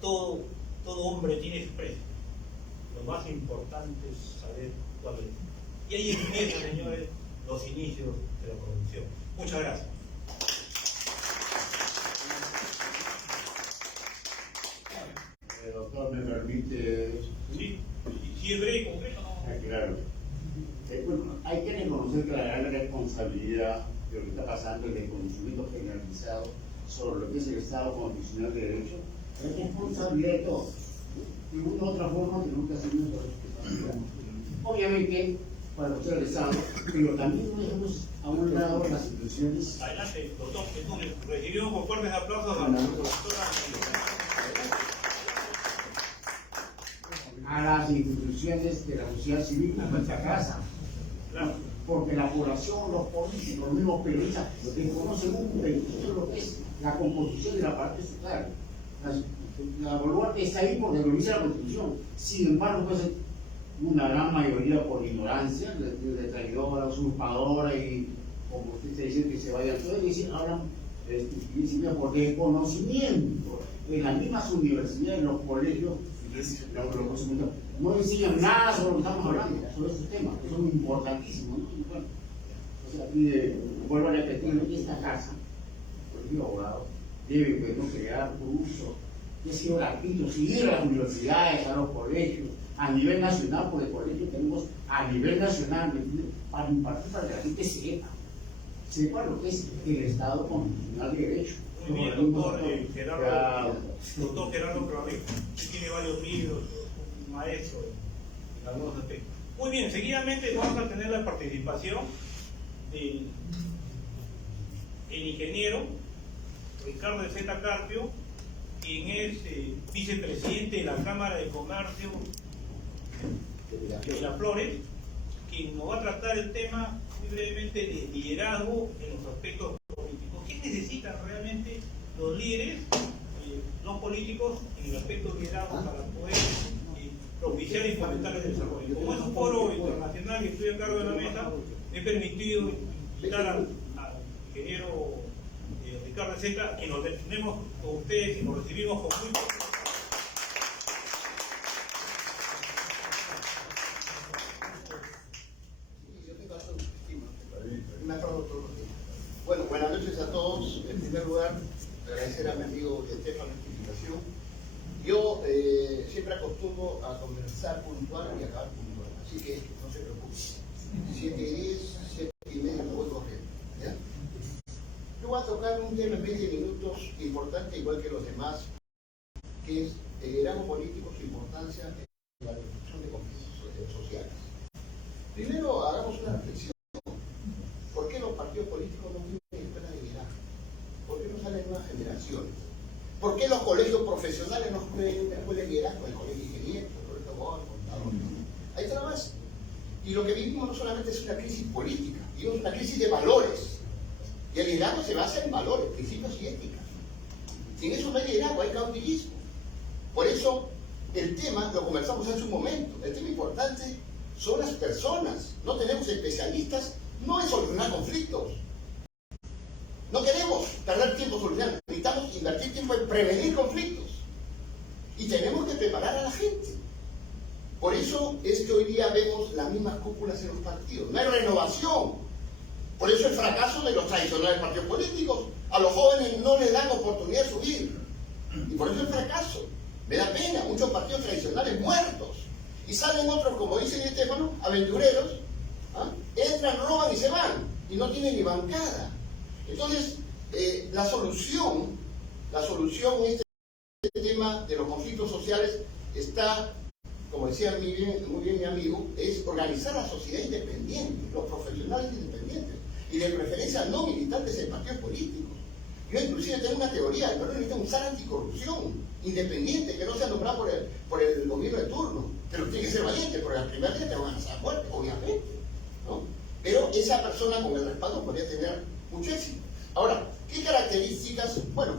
Todo hombre tiene su precio. Lo más importante es saber cuál es. Y ahí empiezan, señores, los inicios de la corrupción. Muchas gracias. Doctor, me permite. Sí, si es breve y concreto, no. Claro. Bueno, hay que reconocer que la gran responsabilidad de lo que está pasando, el desconocimiento generalizado sobre lo que es el Estado constitucional de Derecho, es responsabilidad de todos. De una u otra forma tenemos que hacer nuestra responsabilidad. Obviamente, para usted el Estado, pero también no dejemos a un lado las instituciones. Adelante, doctor. Entonces, recibimos con fuertes aplausos a la doctora. A las instituciones de la sociedad civil, a nuestra casa. Claro. Porque la población, los políticos, los mismos periodistas, desconocen un poquito lo que es la composición de la parte social. La baluarte está ahí porque lo dice la Constitución. Sin embargo, pues una gran mayoría por ignorancia, de traidora, usurpadora y como usted se dice que se vayan todos, dicen, hablan por desconocimiento. En las mismas universidades, en los colegios, no enseñan nada sobre lo que estamos hablando, sobre estos temas, que son importantísimos, ¿no? Bueno, entonces aquí vuelvo a repetir que esta casa, el colegio de abogados, debe crear cursos, que sea gratuitos, ir a las universidades, a los colegios, a nivel nacional, porque el colegio tenemos a nivel nacional, para impartir para que la gente sepa lo que es el Estado constitucional de Derecho. Muy bien, doctor Gerardo. Doctor Gerardo Clavé, que tiene varios libros, un maestro en algunos aspectos. Muy bien, seguidamente vamos a tener la participación del ingeniero Ricardo Z. Carpio, quien es vicepresidente de la Cámara de Comercio de Miraflores, quien nos va a tratar el tema muy brevemente de liderazgo en los aspectos políticos. ¿Qué necesitan realmente los líderes, los políticos, en el aspecto de liderazgo para poder propiciar y fomentar el desarrollo? Como es un foro internacional y estoy a cargo de la mesa, he permitido invitar al ingeniero Ricardo Z, que nos tenemos con ustedes y nos recibimos con mucho. Bueno, buenas noches a todos. En primer lugar, agradecer a mi amigo Estefan esta invitación. Yo siempre acostumbro a comenzar puntual y acabar puntual, así que no se preocupen. 7:10, 7:30 me voy corriendo. ¿Ya? Yo voy a tocar un tema en 20 minutos importante, igual que los demás, que es el liderazgo político, su importancia en la construcción de conquistas sociales. Primero, hagamos una reflexión. ¿Por qué los partidos políticos no tienen escuela de liderazgo? ¿Por qué no salen nuevas generaciones? ¿Por qué los colegios profesionales no tienen escuela de liderazgo? El colegio de ingenieros, el colegio de abogados, contadores. Ahí está la base. Y lo que vivimos no solamente es una crisis política, vivimos una crisis de valores. Y el liderazgo se basa en valores, principios y éticas. Sin eso no hay liderazgo, hay caudillismo. Por eso, el tema, lo conversamos hace un momento, el tema importante son las personas. No tenemos especialistas, no en solucionar conflictos. No queremos perder tiempo solucionando, necesitamos invertir tiempo en prevenir conflictos. Y tenemos que preparar a la gente. Por eso es que hoy día vemos las mismas cúpulas en los partidos. No hay renovación. Por eso el fracaso de los tradicionales partidos políticos. A los jóvenes no les dan oportunidad de subir. Y por eso el fracaso. Me da pena, muchos partidos tradicionales muertos. Y salen otros, como dice Estefano, aventureros. ¿Ah? Entran, roban y se van. Y no tienen ni bancada. Entonces, la solución en este tema de los conflictos sociales está, como decía muy bien mi amigo, es organizar la sociedad independiente, los profesionales independientes, y de preferencia no militantes en partidos políticos. Yo inclusive tengo una teoría, el Perú necesita un SAR anticorrupción, independiente, que no sea nombrado por el gobierno de turno, pero tiene que ser valiente, porque al primer día te van a lanzar muerte, obviamente, ¿no? Pero esa persona con el respaldo podría tener mucho éxito. Ahora, ¿qué características? Bueno,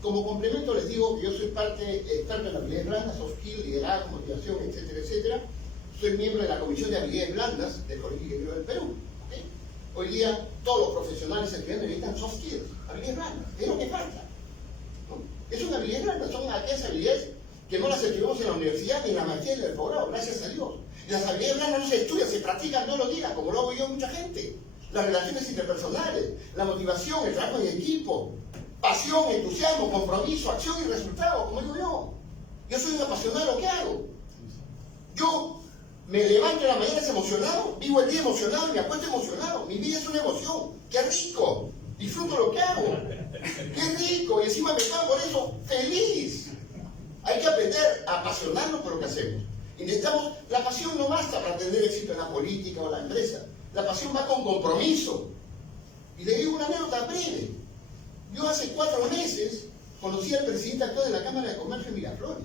como complemento les digo que yo soy experto en habilidades blandas, soft skills, liderazgo, motivación, etcétera, etcétera. Soy miembro de la Comisión de Habilidades Blandas del Colegio de Ingenieros del Perú. ¿Okay? Hoy día todos los profesionales en Perú necesitan soft skills, habilidades blandas. ¿Qué es lo que falta? ¿No? Es una habilidad blanda, son aquellas habilidades que no las estudiamos en la universidad ni en la maestría ni en el posgrado, gracias a Dios. Y las habilidades blandas no se estudian, se practican todos los días, como lo hago yo mucha gente. Las relaciones interpersonales, la motivación, el trabajo en equipo, pasión, entusiasmo, compromiso, acción y resultado, como digo yo. Yo soy un apasionado de lo que hago. Yo me levanto en la mañana emocionado, vivo el día emocionado y me acuesto emocionado. Mi vida es una emoción. ¡Qué rico! Disfruto lo que hago. ¡Qué rico! Y encima me pago por eso feliz. Hay que aprender a apasionarnos por lo que hacemos. Y necesitamos, la pasión no basta para tener éxito en la política o en la empresa. La pasión va con compromiso. Y le digo una anécdota breve. Yo hace 4 meses conocí al presidente actual de la Cámara de Comercio de Miraflores.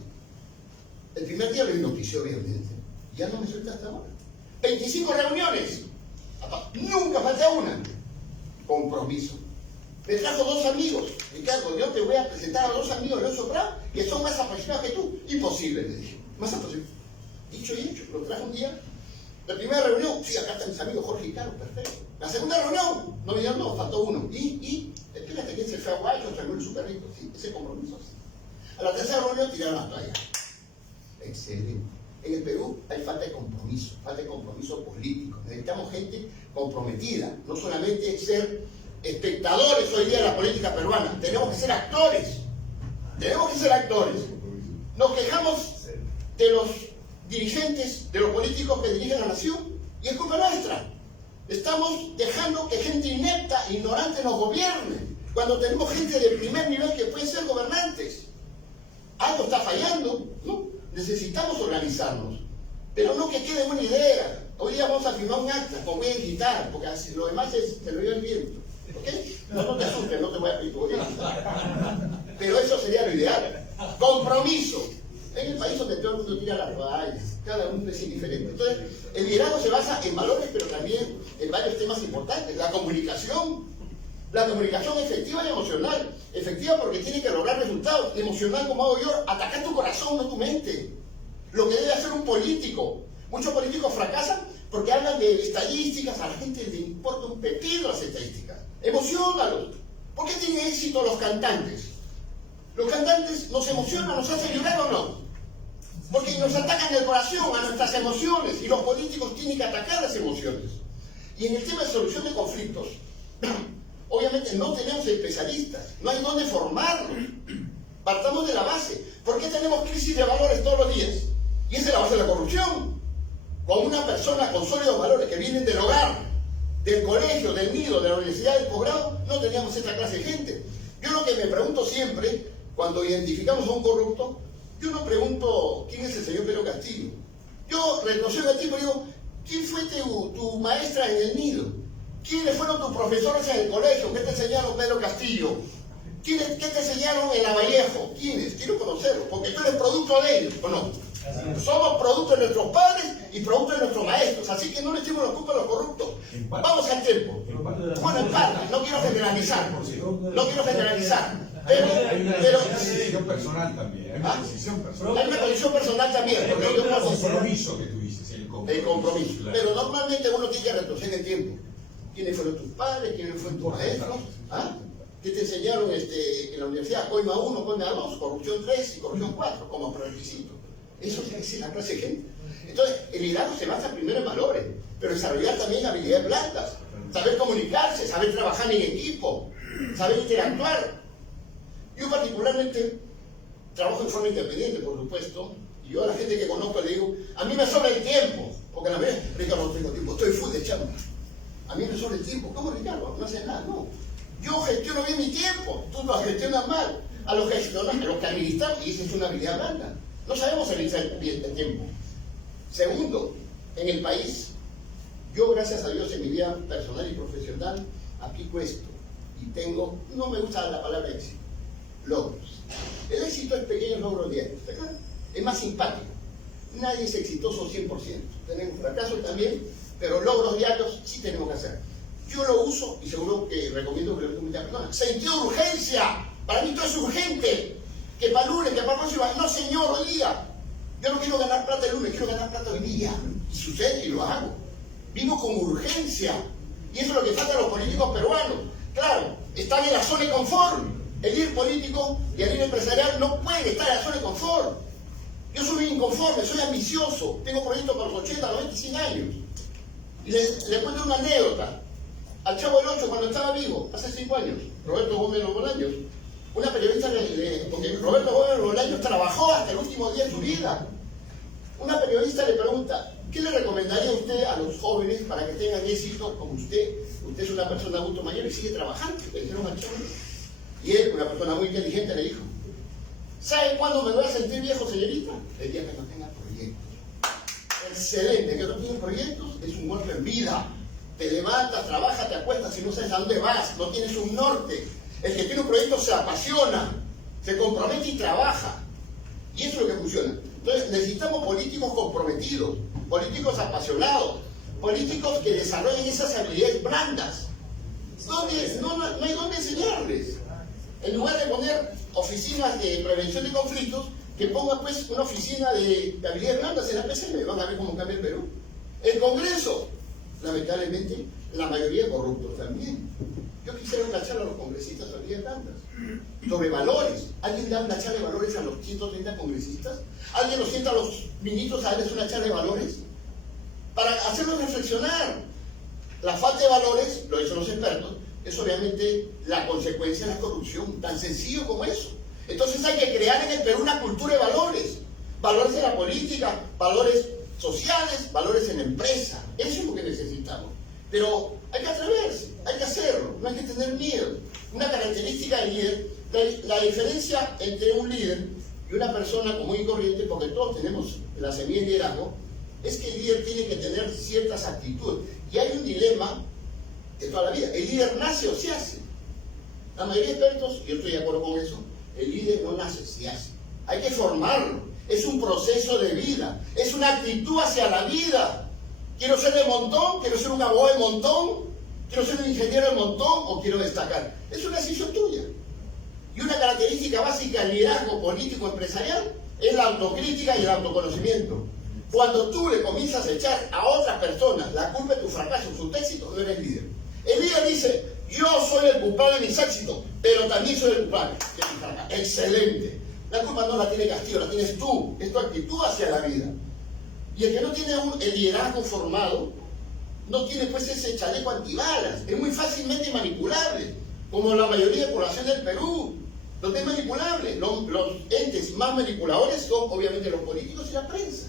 El primer día lo hipnoticé, obviamente. Ya no me suelta hasta ahora. 25 reuniones. Nunca falta una. Compromiso. Me trajo 2 amigos. Ricardo, yo te voy a presentar a 2 amigos de Alonso Prado que son más apasionados que tú. Imposible, le dije. Más apasionados. Dicho y hecho. Lo trajo un día. La primera reunión, sí, acá están mis amigos Jorge y Carlos, perfecto. La segunda reunión, no me dieron, no, faltó uno. Espérate, ¿quién se fue a Guayo? Trajo el súper rico, sí, ese compromiso. Sí. A la tercera reunión tiraron la toalla. Excelente. En el Perú hay falta de compromiso político. Necesitamos gente comprometida, no solamente ser espectadores hoy día de la política peruana, tenemos que ser actores. Tenemos que ser actores. Nos quejamos de los dirigentes, de los políticos que dirigen la nación, y es culpa nuestra. Estamos dejando que gente inepta, ignorante nos gobierne, cuando tenemos gente de primer nivel que pueden ser gobernantes. Algo está fallando, ¿no? Necesitamos organizarnos, pero no que quede una idea. Hoy día vamos a firmar un acta con huella digital, porque así, lo demás se lo lleva el viento. ¿Ok? No te asustes, no te voy a pedir tu huella digital. Pero eso sería lo ideal. Compromiso. En el país donde todo el mundo tira las toallas, cada uno es indiferente. Entonces, el liderazgo se basa en valores, pero también en varios temas importantes. La comunicación efectiva y emocional. Efectiva porque tiene que lograr resultados. Emocional, como hago yo, atacar tu corazón, no tu mente. Lo que debe hacer un político. Muchos políticos fracasan porque hablan de estadísticas, a la gente le importa un pepino las estadísticas. Emociónalos. ¿Por qué tienen éxito los cantantes? Los cantantes nos emocionan, nos hacen llorar o no. Porque nos atacan el corazón, a nuestras emociones, y los políticos tienen que atacar las emociones. Y en el tema de solución de conflictos, obviamente no tenemos especialistas, no hay dónde formarnos. Partamos de la base. ¿Por qué tenemos crisis de valores todos los días? Y esa es la base de la corrupción. Con una persona con sólidos valores que vienen del hogar, del colegio, del nido, de la universidad, del posgrado, no teníamos esta clase de gente. Yo lo que me pregunto siempre, cuando identificamos a un corrupto, yo no pregunto quién es el señor Pedro Castillo. Yo retrocedo al tiempo y digo, ¿Quién fue tu maestra en el nido? ¿Quiénes fueron tus profesores en el colegio? ¿Qué te enseñaron, Pedro Castillo? ¿Qué te enseñaron en Lavallejo? ¿Quiénes? Quiero conocerlos, porque tú eres producto de ellos, ¿o no? Somos producto de nuestros padres y producto de nuestros maestros, así que no le echemos la culpa a los corruptos. Vamos al tiempo. Bueno, en parte, no quiero generalizar, no quiero generalizar, pero Hay una decisión personal también, hay una decisión personal. hay una condición personal también, porque yo El puedo compromiso que tú dices, el compromiso. claro. Pero normalmente uno tiene que retroceder en el tiempo. ¿Quiénes fueron tus padres? ¿Quiénes fueron tus maestros? ¿Ah? ¿Qué te enseñaron en la universidad? Coima 1, Coima 2, corrupción 3 y corrupción 4 como prerequisito. Eso es la clase de gente. Entonces, el liderazgo se basa primero en valores, pero desarrollar también habilidades blandas, saber comunicarse, saber trabajar en equipo, saber interactuar. Yo particularmente trabajo en forma independiente, por supuesto, y yo a la gente que conozco le digo, a mí me sobra el tiempo, porque a la vez, Ricardo, no tengo tiempo, estoy full de chamba. A mí me sobra el tiempo. ¿Cómo, Ricardo? No haces nada, no. Yo gestiono bien mi tiempo, tú lo gestionas mal. A los que administran, y esa es una habilidad blanda. No sabemos administrar bien el tiempo. Segundo, en el país, yo gracias a Dios en mi vida personal y profesional, aplico esto. Y tengo, no me gusta la palabra éxito, logros. El éxito es pequeños logros diarios, ¿está claro? Es más simpático. Nadie es exitoso 100%. Tenemos fracasos también, pero logros diarios sí tenemos que hacer. Yo lo uso y seguro que recomiendo que lo muchas personas. Sentido de urgencia. Para mí todo es urgente. Que para el lunes, que para el próximo. No, señor, hoy día. Yo no quiero ganar plata el lunes, quiero ganar plata hoy día. Y sucede y lo hago. Vivo con urgencia. Y eso es lo que falta a los políticos peruanos. Claro, están en la zona de confort. El líder político y el líder empresarial no puede estar en la zona de confort. Yo soy inconforme, soy ambicioso. Tengo proyectos para los 80, 90 y 100 años. Y les cuento una anécdota. Al Chavo del 8, cuando estaba vivo, hace 5 años, Roberto Gómez Bolaños, una periodista, porque Roberto Gómez Bolaños trabajó hasta el último día de su vida. Una periodista le pregunta, ¿qué le recomendaría a usted a los jóvenes para que tengan éxito como usted? Usted es una persona adulto mayor y sigue trabajando, le dijeron al Chavo. Y él, una persona muy inteligente, le dijo, ¿sabe cuándo me voy a sentir viejo, señorita? El día que no tenga proyectos. Excelente, que no tienes proyectos es un golpe en vida. Te levantas, trabajas, te acuestas y no sabes a dónde vas, no tienes un norte. El que tiene un proyecto se apasiona, se compromete y trabaja. Y eso es lo que funciona. Entonces necesitamos políticos comprometidos, políticos apasionados, políticos que desarrollen esas habilidades blandas. No hay dónde enseñarles. En lugar de poner oficinas de prevención de conflictos, que pongan pues una oficina de habilidades blandas en la PCM. Van a ver cómo cambia el Perú. El Congreso, lamentablemente, la mayoría corruptos también. Yo quisiera una charla a los congresistas sobre habilidades blandas, sobre valores. ¿Alguien da una charla de valores a los 130 congresistas? ¿Alguien los sienta a los ministros a darles una charla de valores? Para hacerlos reflexionar. La falta de valores, lo dicen los expertos, es obviamente la consecuencia de la corrupción, tan sencillo como eso. Entonces hay que crear en el Perú una cultura de valores, valores en la política, valores sociales, valores en la empresa. Eso es lo que necesitamos. Pero hay que atreverse, hay que hacerlo, no hay que tener miedo. Una característica del líder, la diferencia entre un líder y una persona común y corriente, porque todos tenemos la semilla de liderazgo, es que el líder tiene que tener ciertas actitudes. Y hay un dilema de toda la vida. ¿El líder nace o se hace? La mayoría de expertos, y yo estoy de acuerdo con eso, el líder no nace, se hace. Hay que formarlo. Es un proceso de vida. Es una actitud hacia la vida. ¿Quiero ser del montón? ¿Quiero ser un abogado del montón? ¿Quiero ser un ingeniero del montón? ¿O quiero destacar? Es una decisión tuya. Y una característica básica del liderazgo político empresarial es la autocrítica y el autoconocimiento. Cuando tú le comienzas a echar a otras personas la culpa de tu fracaso, de su éxito, no eres líder. El líder dice, yo soy el culpable de mis éxitos, pero también soy el culpable de mi fracaso. Excelente. La culpa no la tiene Castillo, la tienes tú. Es tu actitud hacia la vida. Y el que no tiene el liderazgo formado, no tiene pues ese chaleco antibalas. Es muy fácilmente manipulable, como la mayoría de población del Perú. No es manipulable. Los entes más manipuladores son obviamente los políticos y la prensa.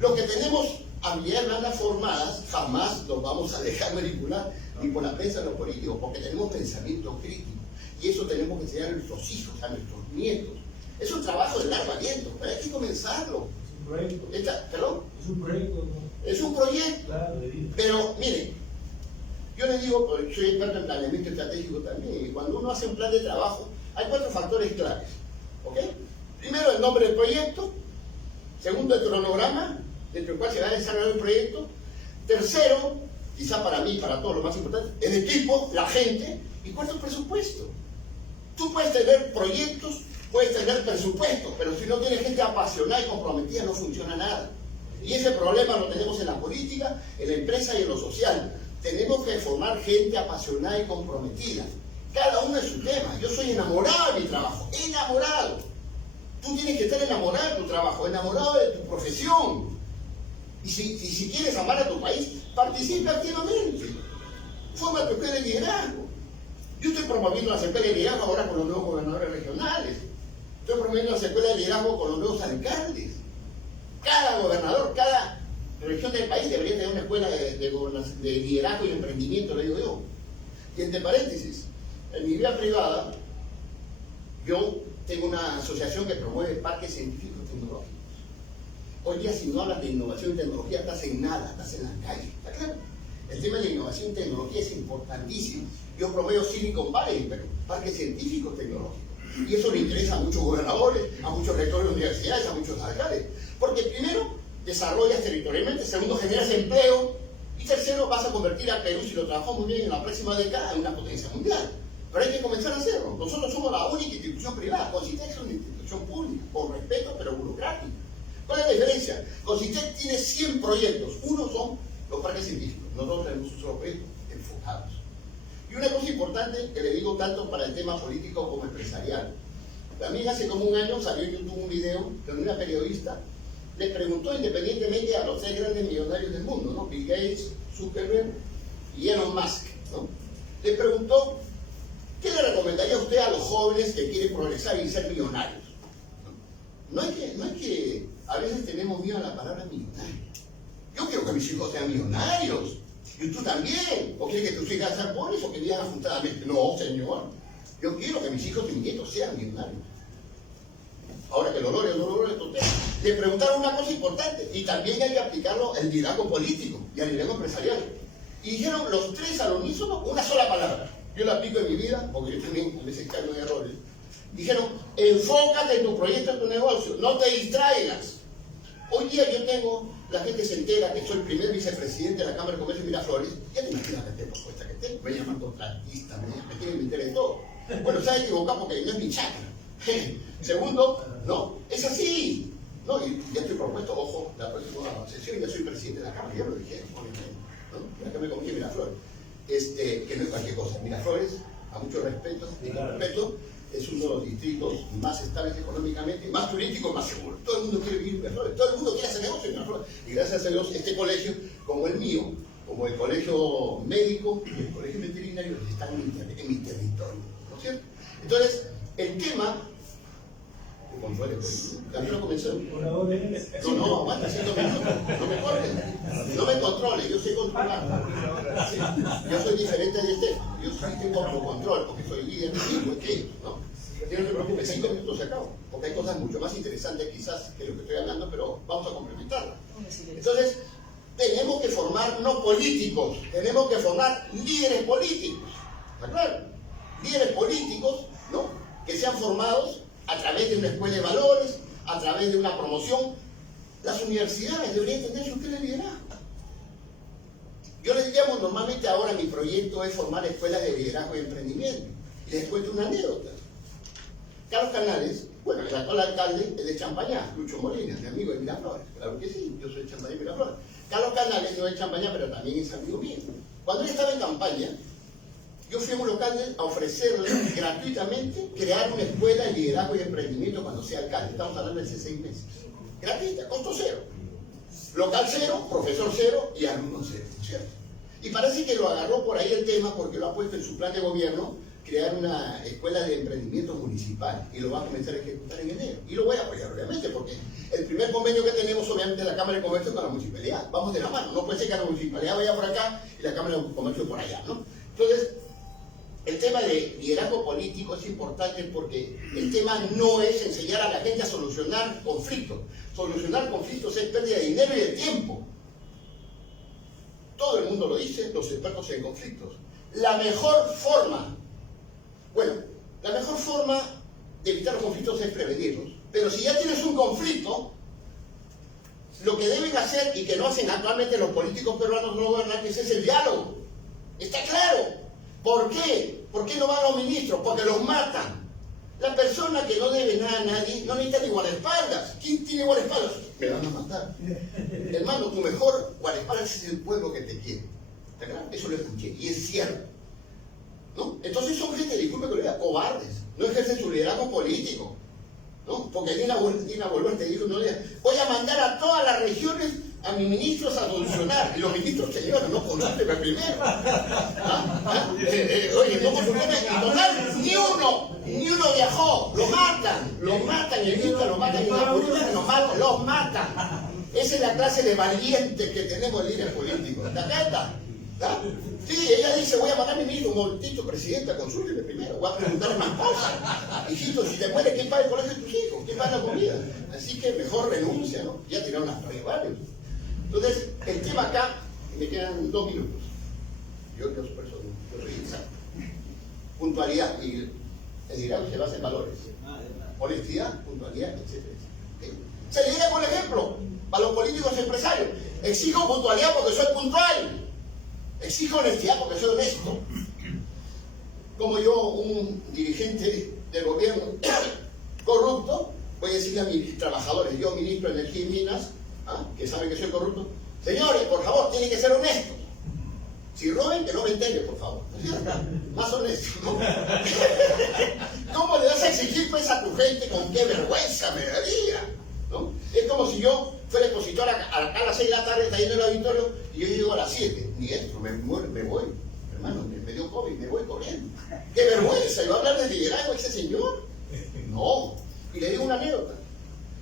Los que tenemos habilidades blandas formadas, jamás nos vamos a dejar manipular ni por la prensa ni por los políticos, porque tenemos pensamiento crítico. Y eso tenemos que enseñar a nuestros hijos, a nuestros nietos. Es un trabajo de largo aliento, pero hay que comenzarlo. Es un proyecto. ¿Perdón? Es un proyecto, ¿no? Es un proyecto. Claro, de vida. Pero, miren, yo les digo, porque soy experto en planeamiento estratégico también, y cuando uno hace un plan de trabajo, hay 4 factores claves. ¿Ok? Primero, el nombre del proyecto. Segundo, el cronograma, dentro del cual se va a desarrollar el proyecto. Tercero, quizá para mí, para todos lo más importante, el equipo, la gente. Y cuarto, el presupuesto. Tú puedes tener proyectos, puedes tener presupuesto, pero si no tienes gente apasionada y comprometida no funciona nada. Y ese problema lo tenemos en la política, en la empresa y en lo social. Tenemos que formar gente apasionada y comprometida. Cada uno es su tema. Yo soy enamorado de mi trabajo, enamorado. Tú tienes que estar enamorado de tu trabajo, enamorado de tu profesión. Y si quieres amar a tu país, participa activamente. Forma tu escuela de liderazgo. Yo estoy promoviendo las escuelas de liderazgo ahora con los nuevos gobernadores regionales. Estoy promoviendo las escuelas de liderazgo con los nuevos alcaldes. Cada gobernador, cada región del país debería tener una escuela de liderazgo y emprendimiento, le digo yo. Y entre paréntesis, en mi vida privada, yo tengo una asociación que promueve parques científicos tecnológicos. Hoy día, si no hablas de innovación y tecnología, estás en nada, estás en la calle. ¿Está claro? El tema de innovación y tecnología es importantísimo. Yo promuevo Silicon Valley, pero parques científicos tecnológicos. Y eso le interesa a muchos gobernadores, a muchos rectores de universidades, a muchos alcaldes. Porque primero, desarrollas territorialmente, segundo, generas empleo, y tercero, vas a convertir a Perú, si lo trabajamos muy bien en la próxima década, en una potencia mundial. Pero hay que comenzar a hacerlo. Nosotros somos la única institución privada. CONCITEC es una institución pública, con respeto, pero burocrática. ¿Cuál es la diferencia? CONCITEC tiene 100 proyectos. Uno son los parques científicos. Nosotros tenemos un solo proyecto, enfocados. Y una cosa importante que le digo tanto para el tema político como empresarial. También hace como un año salió en YouTube un video donde una periodista le preguntó independientemente a los 3 grandes millonarios del mundo, ¿no? Bill Gates, Zuckerberg y Elon Musk, ¿no? Le preguntó, ¿qué le recomendaría a usted a los jóvenes que quieren progresar y ser millonarios? No es que a veces tenemos miedo a la palabra millonario. Yo quiero que mis hijos sean millonarios. Y tú también. ¿O quieres que tus hijas sean pobres o que vivan ajustadamente? No, señor. Yo quiero que mis hijos y mis nietos sean millonarios. Ahora que lo logre o no lo logre, le preguntaron una cosa importante. Y también hay que aplicarlo al liderazgo político y al liderazgo empresarial. Y dijeron los 3 al unísono una sola palabra. Yo la aplico en mi vida, porque yo también a veces caigo en errores. Dijeron, enfócate en tu proyecto, en tu negocio, no te distraigas. Hoy día yo tengo, la gente se entera que soy el primer vicepresidente de la Cámara de Comercio de Miraflores. Ya te imaginas la propuesta que tengo. Me llaman contratista, me quieren meter en todo. Bueno, se ha equivocado porque no es mi chakra. Segundo, no, es así. No, y ya estoy propuesto, ojo, la próxima sesión ya soy presidente de la Cámara, ya lo dije, ¿no? La Cámara de Comercio de Miraflores. Que no es cualquier cosa. Miraflores, a mucho respeto, es uno de los distritos más estables económicamente, más turísticos, más seguros. Todo el mundo quiere vivir en Miraflores, todo el mundo quiere hacer negocio en Miraflores. Y gracias a Dios, este colegio, como el mío, como el colegio médico y el colegio veterinario, están en mi territorio, ¿no es cierto? Entonces, el tema, también lo comencé. No, aguanta 5 minutos, no me corren, no me controle, yo sé controlar. Sí, yo soy diferente de Estefano, yo sí tengo autocontrol, porque soy líder igual que ellos, ¿no? No te preocupes, 5 minutos se acabó, porque hay cosas mucho más interesantes quizás que lo que estoy hablando, pero vamos a complementarlas. Entonces, tenemos que formar no políticos, tenemos que formar líderes políticos, ¿está claro? Líderes políticos, ¿no? Que sean formados a través de una escuela de valores, a través de una promoción. Las universidades deberían tener su escuela de liderazgo. Yo les llamo normalmente ahora mi proyecto es formar escuelas de liderazgo y emprendimiento. Y les cuento una anécdota. Carlos Canales, bueno, el actual alcalde es de Champañá, Lucho Molina, mi amigo de Miraflores. Claro que sí, yo soy de Champañá y Miraflores. Carlos Canales no es de Champañá, pero también es amigo mío. Cuando él estaba en campaña, yo fui a un local a ofrecerle gratuitamente crear una escuela de liderazgo y emprendimiento cuando sea alcalde. Estamos hablando de hace 6 meses. Gratuita, costo cero. Local cero, profesor cero y alumno cero, ¿cierto? Y parece que lo agarró por ahí el tema porque lo ha puesto en su plan de gobierno, crear una escuela de emprendimiento municipal y lo va a comenzar a ejecutar en enero. Y lo voy a apoyar, obviamente, porque el primer convenio que tenemos, obviamente, la Cámara de Comercio con la municipalidad. Vamos de la mano. No puede ser que la municipalidad vaya por acá y la Cámara de Comercio por allá, ¿no? Entonces, el tema de liderazgo político es importante porque el tema no es enseñar a la gente a solucionar conflictos. Solucionar conflictos es pérdida de dinero y de tiempo. todo el mundo lo dice, los expertos en conflictos. La mejor forma, de evitar los conflictos es prevenirlos. Pero si ya tienes un conflicto, lo que deben hacer y que no hacen actualmente los políticos peruanos no gobernantes es el diálogo. Está claro. ¿Por qué? ¿Por qué no van los ministros? Porque los matan. La persona que no debe nada a nadie no necesita ni guardaespaldas. ¿Quién tiene guardaespaldas? Me van a matar. Hermano, tu mejor guardaespaldas es el pueblo que te quiere. ¿Está claro? Eso lo escuché y es cierto, ¿no? Entonces son gente, disculpe que lo diga, cobardes. No ejercen su liderazgo político, ¿no? Porque Dina Boluarte dijo, no, voy a mandar a todas las regiones a mis ministros a solucionar. Y los ministros, señores, no consúltenme primero. Oye, no consúltenme. Y total, ni uno viajó. Lo matan en Ica, lo matan en la política, los matan. Esa es la clase de valientes que tenemos líderes políticos. ¿Te acuerdas? Sí, ella dice, voy a mandar a mi ministro, un momentito, presidenta, consúlteme primero, voy a preguntarle más cosas. Hijito, si te mueres, ¿quién paga el colegio de tus hijos? ¿Quién paga la comida? Así que mejor renuncia, ¿no? Ya tiraron las varios. Entonces, el tema acá, me quedan 2 minutos. Yo soy persona, yo soy exacto. Puntualidad, y el liderazgo se basa en valores. Honestidad, puntualidad, etc. Se lidera con el ejemplo, para los políticos y empresarios. Exijo puntualidad porque soy puntual. Exijo honestidad porque soy honesto. Como yo, un dirigente del gobierno corrupto, voy a decirle a mis trabajadores, yo ministro de Energía y Minas, que saben que soy corrupto, señores, por favor, tienen que ser honestos. Si roben, que no me enteren, por favor. Más honesto, ¿no? ¿Cómo le vas a exigir pues a tu gente? Con qué vergüenza me daría, ¿no? Es como si yo fuera expositor a las 6 de la tarde, está yendo al auditorio, y yo llego a las 7. Ni esto, me voy. Hermano, me dio COVID, me voy corriendo. ¡Qué vergüenza! ¿Y va a hablar de liderazgo ese señor? No. Y le digo una anécdota.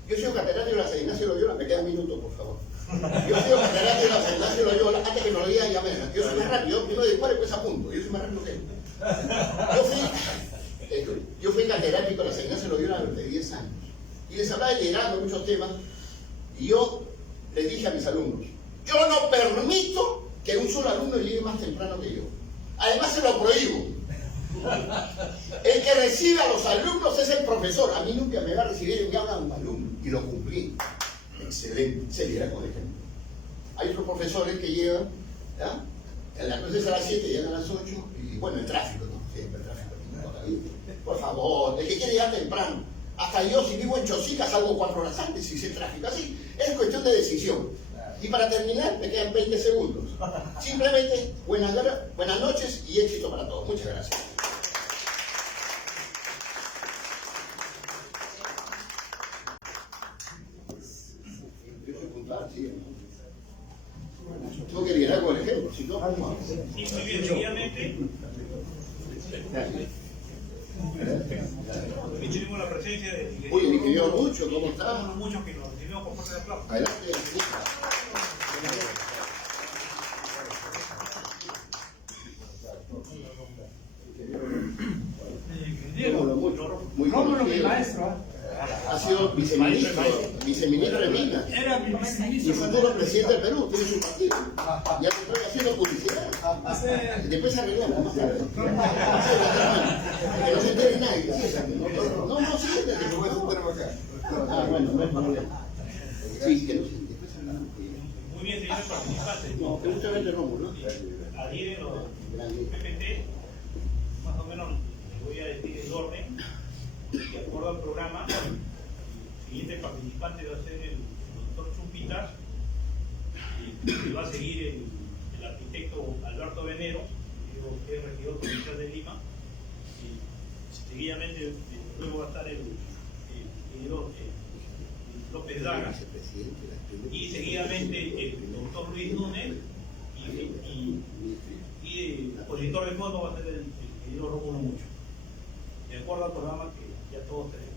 Yo soy catedrático de la San Ignacio de Loyola, me queda un minuto, por favor. Yo soy catedrático de la San Ignacio de Loyola, antes que me lo digan, ya me digan. Yo soy más rápido, yo primero disparo y después apunto. Yo soy más rápido que él. Yo fui catedrático de la San Ignacio de Loyola durante 10 años. Y les hablaba de liderazgo en muchos temas. Y yo les dije a mis alumnos, yo no permito que un solo alumno llegue más temprano que yo. Además se lo prohíbo. El que recibe a los alumnos es el profesor. A mí nunca me va a recibir en habla un alumno. Y lo cumplí. Excelente. Se lidera con ejemplo. Hay otros profesores que llegan, ¿ya? En las clases a las 7, llegan a las 8. Y bueno, el tráfico, ¿no? Siempre el tráfico. Por favor, el que quiere llegar temprano. Hasta yo, si vivo en Chosica, salgo 4 horas antes si hice tráfico. Así, es cuestión de decisión. Y para terminar, me quedan 20 segundos. Simplemente, buenas noches y éxito para todos. Muchas gracias. Tengo que liderar con el ejemplo, si no, ¿cómo? Sí, muy bien, seguidamente. Hoy tuvimos la presencia de... Oye, mi querido Lucho, ¿cómo estás? Muchos que nos recibimos con fuerte de aplauso. Adelante. Muy Rómulo, mi conocido. maestro. Ha sido viceministro de Minas. Era mi Y viceministro. futuro presidente del Perú, tiene su partido. Ya estoy haciendo publicidad. Después arreglamos más tarde. Que no se entere nadie. No, sí, que lo voy a juntar acá. Bueno, no es problema. Sí, que no se entere. Después arreglamos. Muy bien, señores participantes. No, que mucha gente no, ¿no? Adhieren los PPT. Más o menos les voy a decir el orden. De acuerdo al programa, el siguiente participante va a ser el doctor Chumpitas, y va a seguir el arquitecto Alberto Venero, que es regidor provincial de Lima, y seguidamente luego va a estar el López Daga, y seguidamente el doctor Luis Núñez, y el expositor de fondo va a ser el querido Rómulo Mucho, de acuerdo al programa que ya todos tenemos.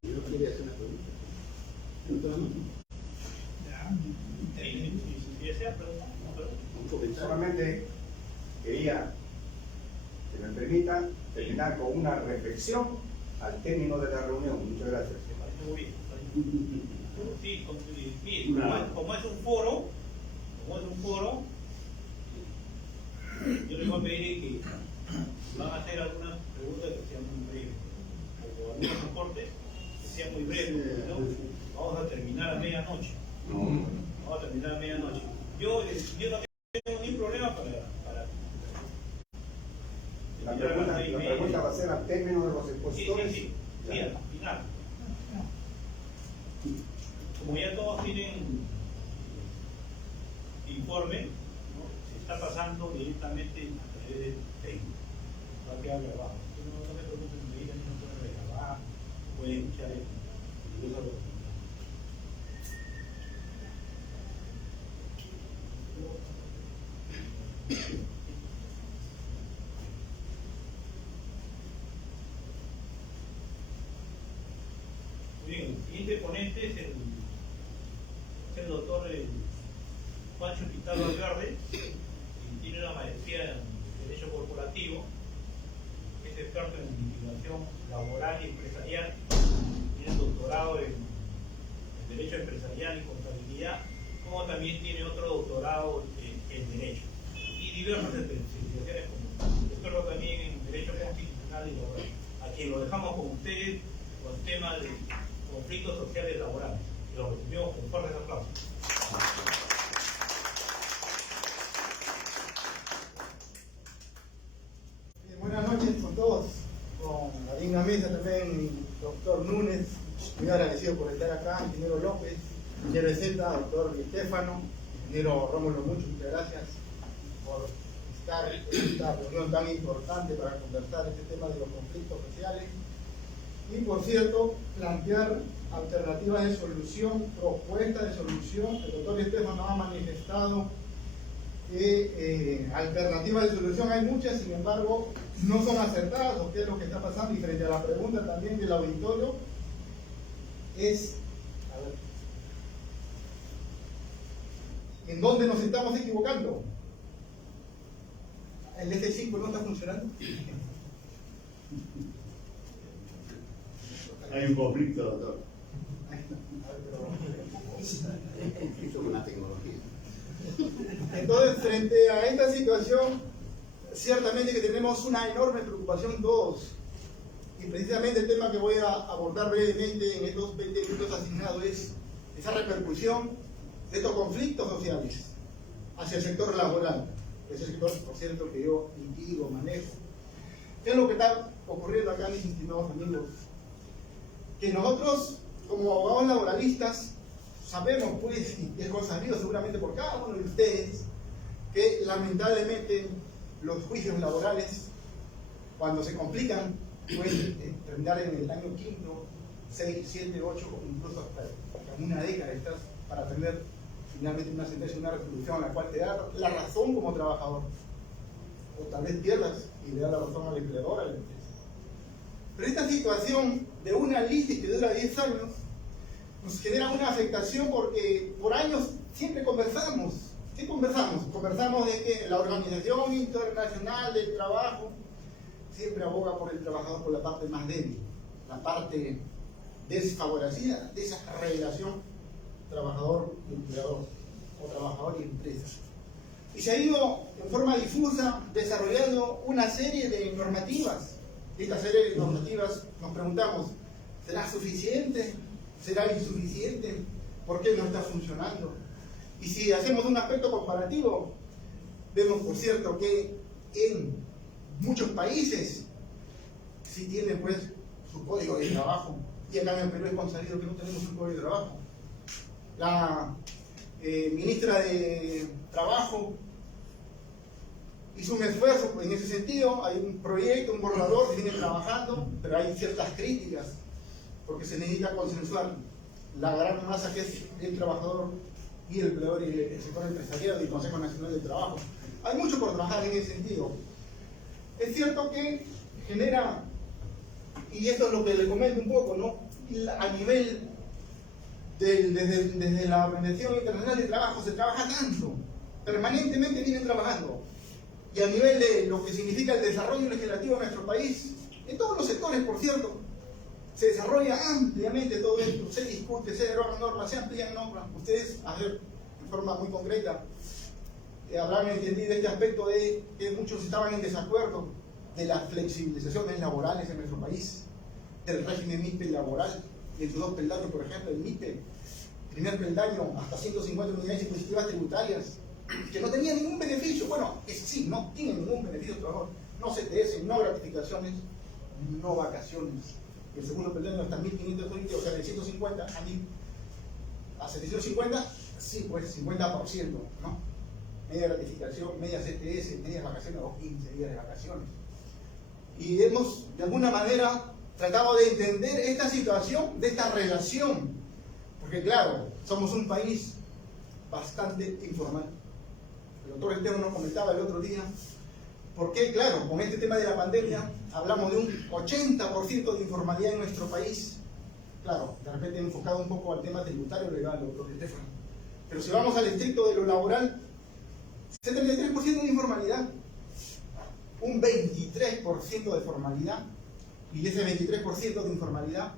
Yo quería hacer una pregunta. Si desea preguntar, Un comentario. Solamente quería que me permita terminar con una reflexión al término de la reunión. Muchas gracias. Me parece muy bien. Sí, mire, como es un foro, yo les voy a pedir que van a hacer algunas preguntas que sean muy breves, o algunos aportes que sean muy breves, ¿no? Vamos a terminar a medianoche. Yo no tengo ningún problema para La terminar a las 6:30. pregunta va a ser al término de los expositores. Sí, al final. Como ya todos tienen informe, ¿no? Se está pasando directamente a través de Facebook. Va a quedar grabado. No me preocupen, me digan si no pueden grabar, pueden escuchar el Muy bien, el siguiente ponente es el doctor Juancho Pizarro Valverde, que tiene una maestría en Derecho Corporativo, es experto en litigación laboral y empresarial, tiene doctorado en Derecho Empresarial y Contabilidad, como también tiene otro doctorado en Derecho, y diversas especializaciones como experto también en Derecho Constitucional y Laboral, a quien lo dejamos con ustedes con temas de conflictos sociales laborales. Lo recibimos con fuertes aplausos. Buenas noches con todos, con la digna mesa también, doctor Núñez, muy agradecido por estar acá, ingeniero López, ingeniero Zeta, doctor Estefano, ingeniero Rómulo Mucho, muchas gracias por estar en esta reunión tan importante para conversar este tema de los conflictos sociales y, por cierto, plantear alternativas de solución, propuestas de solución. El doctor Estefano ha manifestado que alternativas de solución hay muchas, sin embargo, no son acertadas, o qué es lo que está pasando. Y frente a la pregunta también del auditorio, es, a ver, ¿en dónde nos estamos equivocando? ¿El F5 no está funcionando? Hay un conflicto, doctor. Conflicto con la tecnología. Entonces, frente a esta situación, ciertamente que tenemos una enorme preocupación todos. Y precisamente el tema que voy a abordar brevemente en estos 20 minutos asignados es esa repercusión de estos conflictos sociales hacia el sector laboral. Ese sector, por cierto, que yo litigo, manejo. ¿Qué es lo que está ocurriendo acá, mis estimados amigos? Que nosotros, como abogados laboralistas, sabemos, pues, y es consabido seguramente por cada uno de ustedes, que lamentablemente los juicios laborales, cuando se complican, pueden terminar en el año quinto, 6, 7, 8, o incluso hasta una década para tener finalmente una sentencia, una resolución a la cual te da la razón como trabajador, o tal vez pierdas y le da la razón al empleador, a la empresa. Pero esta situación de una litis que dura 10 años nos genera una afectación porque por años siempre conversamos. ¿Qué conversamos? Conversamos de que la Organización Internacional del Trabajo siempre aboga por el trabajador, por la parte más débil, la parte desfavorecida de esa relación trabajador y empleador, o trabajador y empresa. Y se ha ido en forma difusa desarrollando una serie de normativas. Y esta serie de normativas nos preguntamos, ¿será suficiente? ¿Será insuficiente? ¿Por qué no está funcionando? Y si hacemos un aspecto comparativo, vemos, por cierto, que en muchos países sí tienen, pues, su código de trabajo, y acá en el Perú es consabido que no tenemos un código de trabajo. La ministra de Trabajo hizo un esfuerzo en ese sentido. Hay un proyecto, un borrador que viene trabajando, pero hay ciertas críticas porque se necesita consensuar la gran masa que es el trabajador y el empleador y el sector empresarial y el Consejo Nacional del Trabajo. Hay mucho por trabajar en ese sentido. Es cierto que genera, y esto es lo que le comento un poco, ¿no? A nivel desde la Organización Internacional del Trabajo se trabaja tanto, permanentemente vienen trabajando, y a nivel de lo que significa el desarrollo legislativo en nuestro país, en todos los sectores, por cierto, se desarrolla ampliamente todo esto, se discute, se derogan normas, se amplían normas. Ustedes, a ver, de forma muy concreta, habrán entendido este aspecto de que muchos estaban en desacuerdo de las flexibilizaciones laborales en nuestro país, del régimen MIPE laboral, y en sus dos peldaños, por ejemplo, el MIPE, primer peldaño, hasta 150 unidades impositivas tributarias, que no tenían ningún beneficio. Bueno, sí, no tienen ningún beneficio de trabajo, no CTS, no gratificaciones, no vacaciones. El segundo peldaño hasta 1.520, o sea, de 150 a 750, sí, pues 50%, ¿no? Media gratificación, media CTS, medias vacaciones o 15 días de vacaciones. Y hemos, de alguna manera, tratado de entender esta situación, de esta relación, porque claro, somos un país bastante informal. El doctor Esteban nos comentaba el otro día, porque claro, con este tema de la pandemia, hablamos de un 80% de informalidad en nuestro país. Claro, de repente enfocado un poco al tema tributario legal, doctor Esteban. Pero si vamos al estricto de lo laboral, 73% de informalidad, un 23% de formalidad, y ese 23% de informalidad,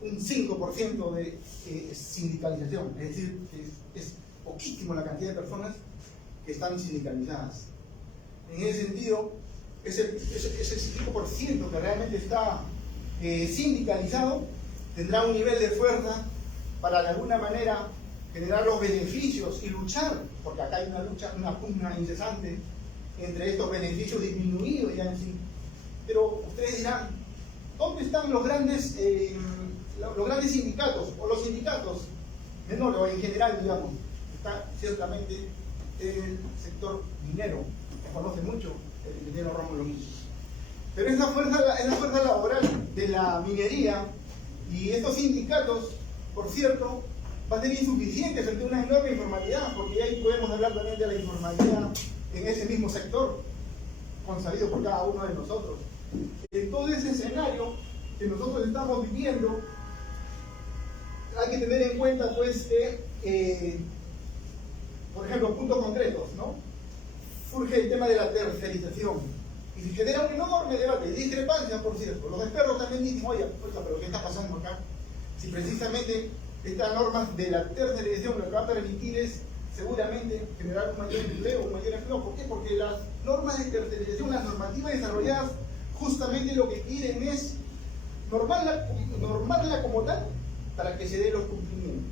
un 5% de sindicalización, es decir, es poquísimo la cantidad de personas que están sindicalizadas. En ese sentido, ese 5% que realmente está sindicalizado tendrá un nivel de fuerza para de alguna manera generar los beneficios y luchar, porque acá hay una lucha, una pugna incesante entre estos beneficios disminuidos ya en sí. Pero ustedes dirán, ¿dónde están los grandes sindicatos, o los sindicatos menores, o en general, digamos? Está ciertamente el sector minero, que conoce mucho el ingeniero Rómulo Mills. Pero esa fuerza laboral de la minería y estos sindicatos, por cierto, va a ser insuficiente frente a una enorme informalidad, porque ahí podemos hablar también de la informalidad en ese mismo sector, consabido por cada uno de nosotros. En todo ese escenario que nosotros estamos viviendo, hay que tener en cuenta pues que, por ejemplo, puntos concretos, ¿no? Surge el tema de la tercerización y se genera un enorme debate, discrepancia, por cierto. Los expertos también dicen, oye, pero ¿qué está pasando acá? Si precisamente estas normas de la tercerización lo que va a permitir es seguramente generar un mayor empleo, ¿Por qué? Porque las normas de tercerización, las normativas desarrolladas, justamente lo que quieren es normarla como tal para que se den los cumplimientos.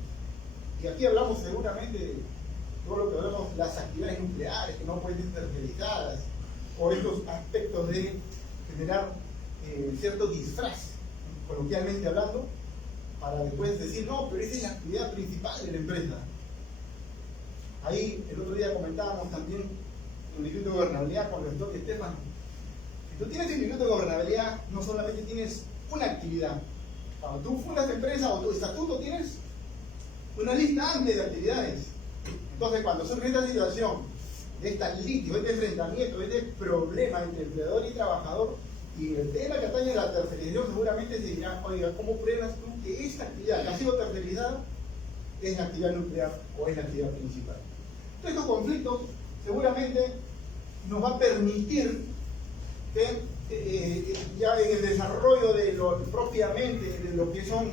Y aquí hablamos seguramente de todo lo que hablamos, las actividades nucleares que no pueden ser tercerizadas, o estos aspectos de generar cierto disfraz, coloquialmente hablando, para después decir, no, pero esa es la actividad principal de la empresa. Ahí el otro día comentábamos también el Instituto de Gobernabilidad con el doctor Esteban. Si tú tienes el Instituto de Gobernabilidad, no solamente tienes una actividad. Cuando tú fundas tu empresa o tu estatuto, tienes una lista amplia de actividades. Entonces, cuando surge esta situación, de esta litigio, este enfrentamiento, este problema entre empleador y trabajador, y el tema que atañe a la tercerización, seguramente se dirá, oiga, ¿cómo pruebas tú que esta actividad que ha sido tercerizada es la actividad nuclear o es la actividad principal? Entonces, estos conflictos seguramente nos va a permitir que ya en el desarrollo de propiamente de lo que son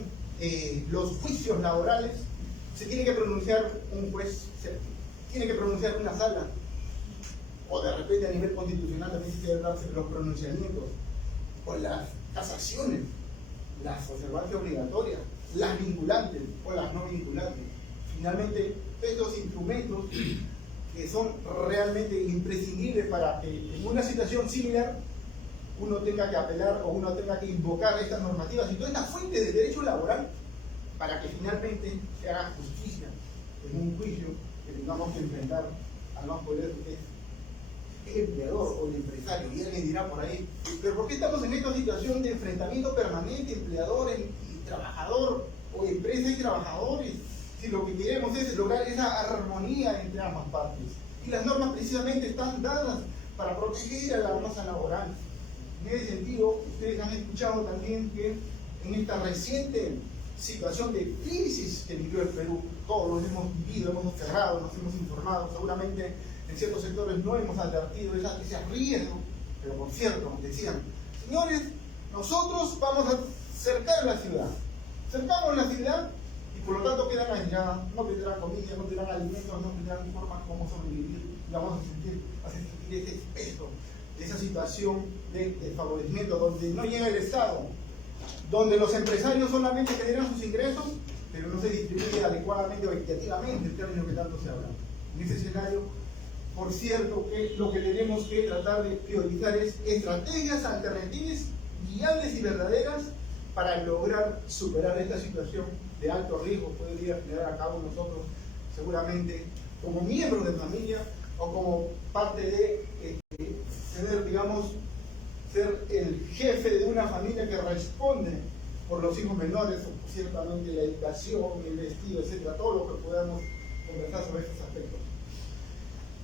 los juicios laborales, se tiene que pronunciar un juez, se tiene que pronunciar una sala, o de repente a nivel constitucional también tiene que darse los pronunciamientos, o las casaciones, las observancias obligatorias, las vinculantes o las no vinculantes. Finalmente, estos instrumentos que son realmente imprescindibles para que en una situación similar uno tenga que apelar o uno tenga que invocar estas normativas y toda esta fuente de derecho laboral para que finalmente se haga justicia en un juicio que tengamos que enfrentar al más poderoso que es el empleador o el empresario. Y alguien dirá por ahí, pero ¿por qué estamos en esta situación de enfrentamiento permanente, empleador y trabajador, o empresa y trabajadores, si lo que queremos es lograr esa armonía entre ambas partes? Y las normas precisamente están dadas para proteger a la masa laboral. En ese sentido, ustedes han escuchado también que en esta reciente situación de crisis que vivió el Perú, todos lo hemos vivido, hemos observado, nos hemos informado, seguramente en ciertos sectores no hemos advertido ese riesgo, pero por cierto, nos decían, señores, nosotros vamos a cercar la ciudad. Cercamos la ciudad y por lo tanto quedan aisladas, no tendrán comida, no tendrán alimentos, no tendrán forma como sobrevivir, y vamos a sentir ese peso de esa situación de desfavorecimiento, donde no llega el Estado, donde los empresarios solamente generan sus ingresos, pero no se distribuye adecuadamente o equitativamente en términos que tanto se habla. En ese escenario, por cierto, que lo que tenemos que tratar de priorizar es estrategias alternativas, viables y verdaderas para lograr superar esta situación de alto riesgo que podría generar a cabo nosotros, seguramente como miembros de familia o como parte de tener, digamos, ser el jefe de una familia que responde por los hijos menores, o ciertamente la educación, el vestido, etcétera, todo lo que podamos conversar sobre estos aspectos.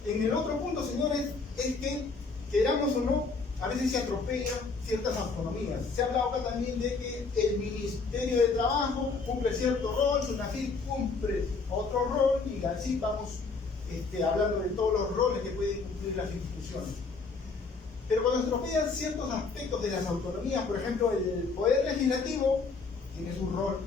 En el otro punto, señores, es que, queramos o no, a veces se atropellan ciertas autonomías. Se ha hablado acá también de que el Ministerio de Trabajo cumple cierto rol, SUNAFIL cumple otro rol, y así vamos hablando de todos los roles que pueden cumplir las instituciones. Pero cuando se atropellan ciertos aspectos de las autonomías, por ejemplo, el Poder Legislativo tiene su rol,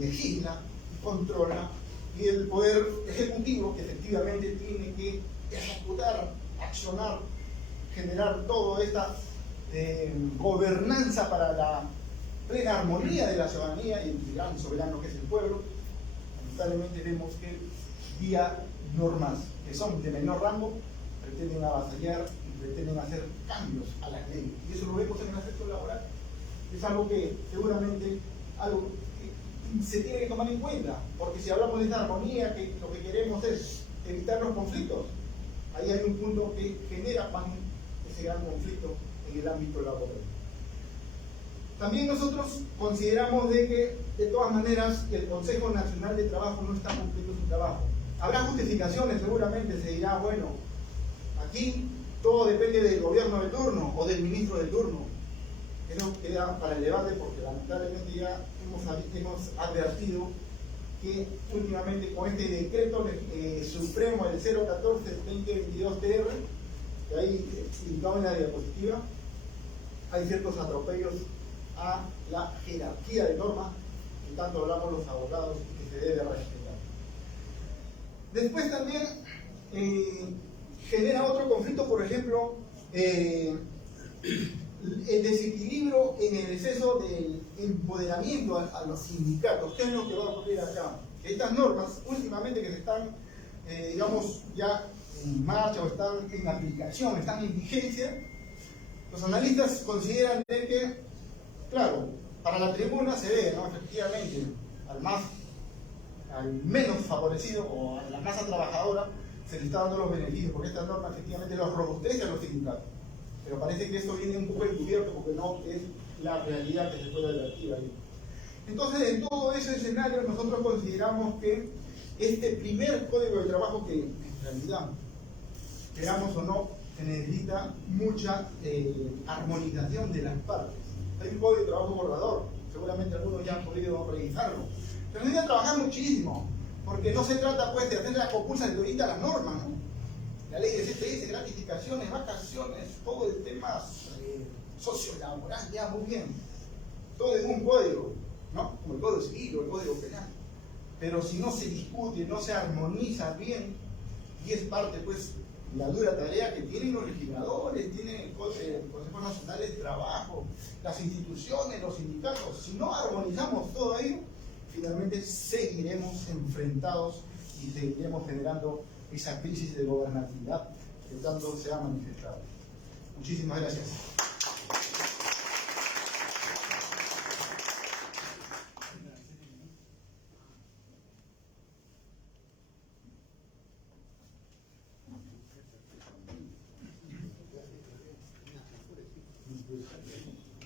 legisla, controla, y el Poder Ejecutivo, que efectivamente tiene que ejecutar, accionar, generar toda esta gobernanza para la plena armonía de la ciudadanía y el gran soberano que es el pueblo. Lamentablemente vemos que vía normas que son de menor rango pretenden avasallar y pretenden hacer cambios a las leyes, y eso lo vemos en el aspecto laboral. Es algo que seguramente se tiene que tomar en cuenta, porque si hablamos de esta armonía, que lo que queremos es evitar los conflictos, ahí hay un punto que genera ese gran conflicto en el ámbito laboral. También nosotros consideramos de que, de todas maneras, el Consejo Nacional de Trabajo no está cumpliendo su trabajo. Habrá justificaciones, seguramente se dirá, bueno, aquí todo depende del gobierno de turno o del ministro de turno. Eso queda para el debate, porque lamentablemente ya hemos advertido que últimamente con este decreto supremo, el 014-2022-TR, que ahí indicado en la diapositiva, hay ciertos atropellos a la jerarquía de normas que tanto hablamos los abogados y que se debe respetar. Después también genera otro conflicto, por ejemplo, el desequilibrio en el exceso del empoderamiento a los sindicatos. ¿Qué es lo que va a ocurrir acá? Estas normas, últimamente que se están, digamos, ya en marcha o están en aplicación, están en vigencia, los analistas consideran de que, claro, para la tribuna se ve, ¿no? Efectivamente, al menos favorecido o a la masa trabajadora se le está dando los beneficios, porque esta norma efectivamente los robustece a los sindicatos. Pero parece que esto viene un poco encubierto, porque no es la realidad que se puede advertir ahí. Entonces, en todo ese escenario, nosotros consideramos que este primer código de trabajo, que en realidad, queramos o no, se necesita mucha armonización de las partes. Hay un código de trabajo borrador, seguramente algunos ya han podido revisarlo. Pero necesita trabajar muchísimo, porque no se trata pues de hacer la compulsa de ahorita la norma, ¿no? La ley de CTS, gratificaciones, vacaciones, todo el tema sociolaboral, ya muy bien. Todo es un código, ¿no? Como el código civil o el código penal. Pero si no se discute, no se armoniza bien, y es parte pues la dura tarea que tienen los legisladores, tiene el Consejo Nacional de Trabajo, las instituciones, los sindicatos. Si no armonizamos todo ello, finalmente seguiremos enfrentados y seguiremos generando esa crisis de gobernabilidad que tanto se ha manifestado. Muchísimas gracias.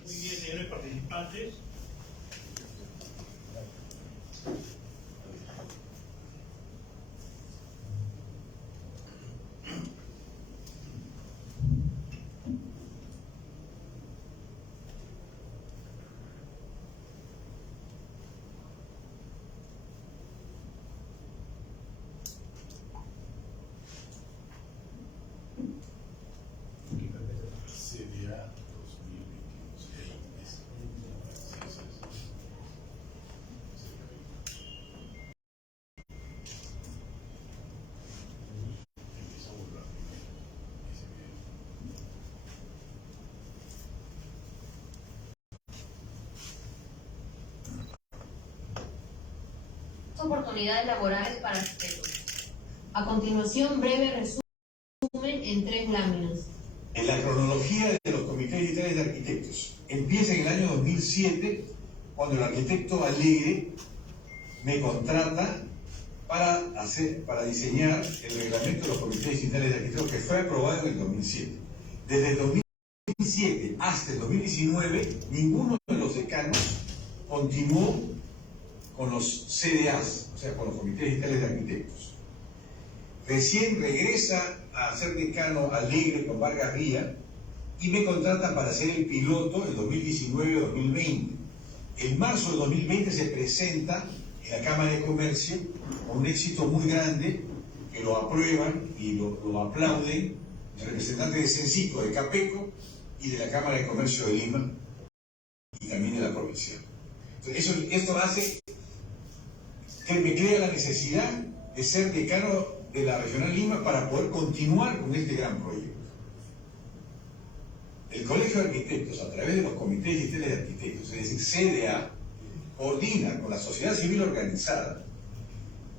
Muy bien, señores participantes. Sería 2022. oportunidades laborales para arquitectos. A continuación, breve resumen en 3 láminas. En la cronología de los comités distritales de arquitectos, empieza en el año 2007, cuando el arquitecto Alegre me contrata para diseñar el reglamento de los comités distritales de arquitectos, que fue aprobado en el 2007. Desde el 2007 hasta el 2019, ninguno de los decanos continuó con los CDAs, o sea, con los comités distritales de arquitectos. Recién regresa a ser decano Alegre con Vargas Ría y me contratan para hacer el piloto en 2019-2020. En marzo de 2020 se presenta en la Cámara de Comercio con un éxito muy grande, que lo aprueban y lo aplauden el representante de Cencico, de Capeco y de la Cámara de Comercio de Lima y también de la provincia. Entonces, esto hace que me crea la necesidad de ser decano de la Regional Lima para poder continuar con este gran proyecto. El Colegio de Arquitectos, a través de los comités distritales de arquitectos, es decir, CDA, coordina con la sociedad civil organizada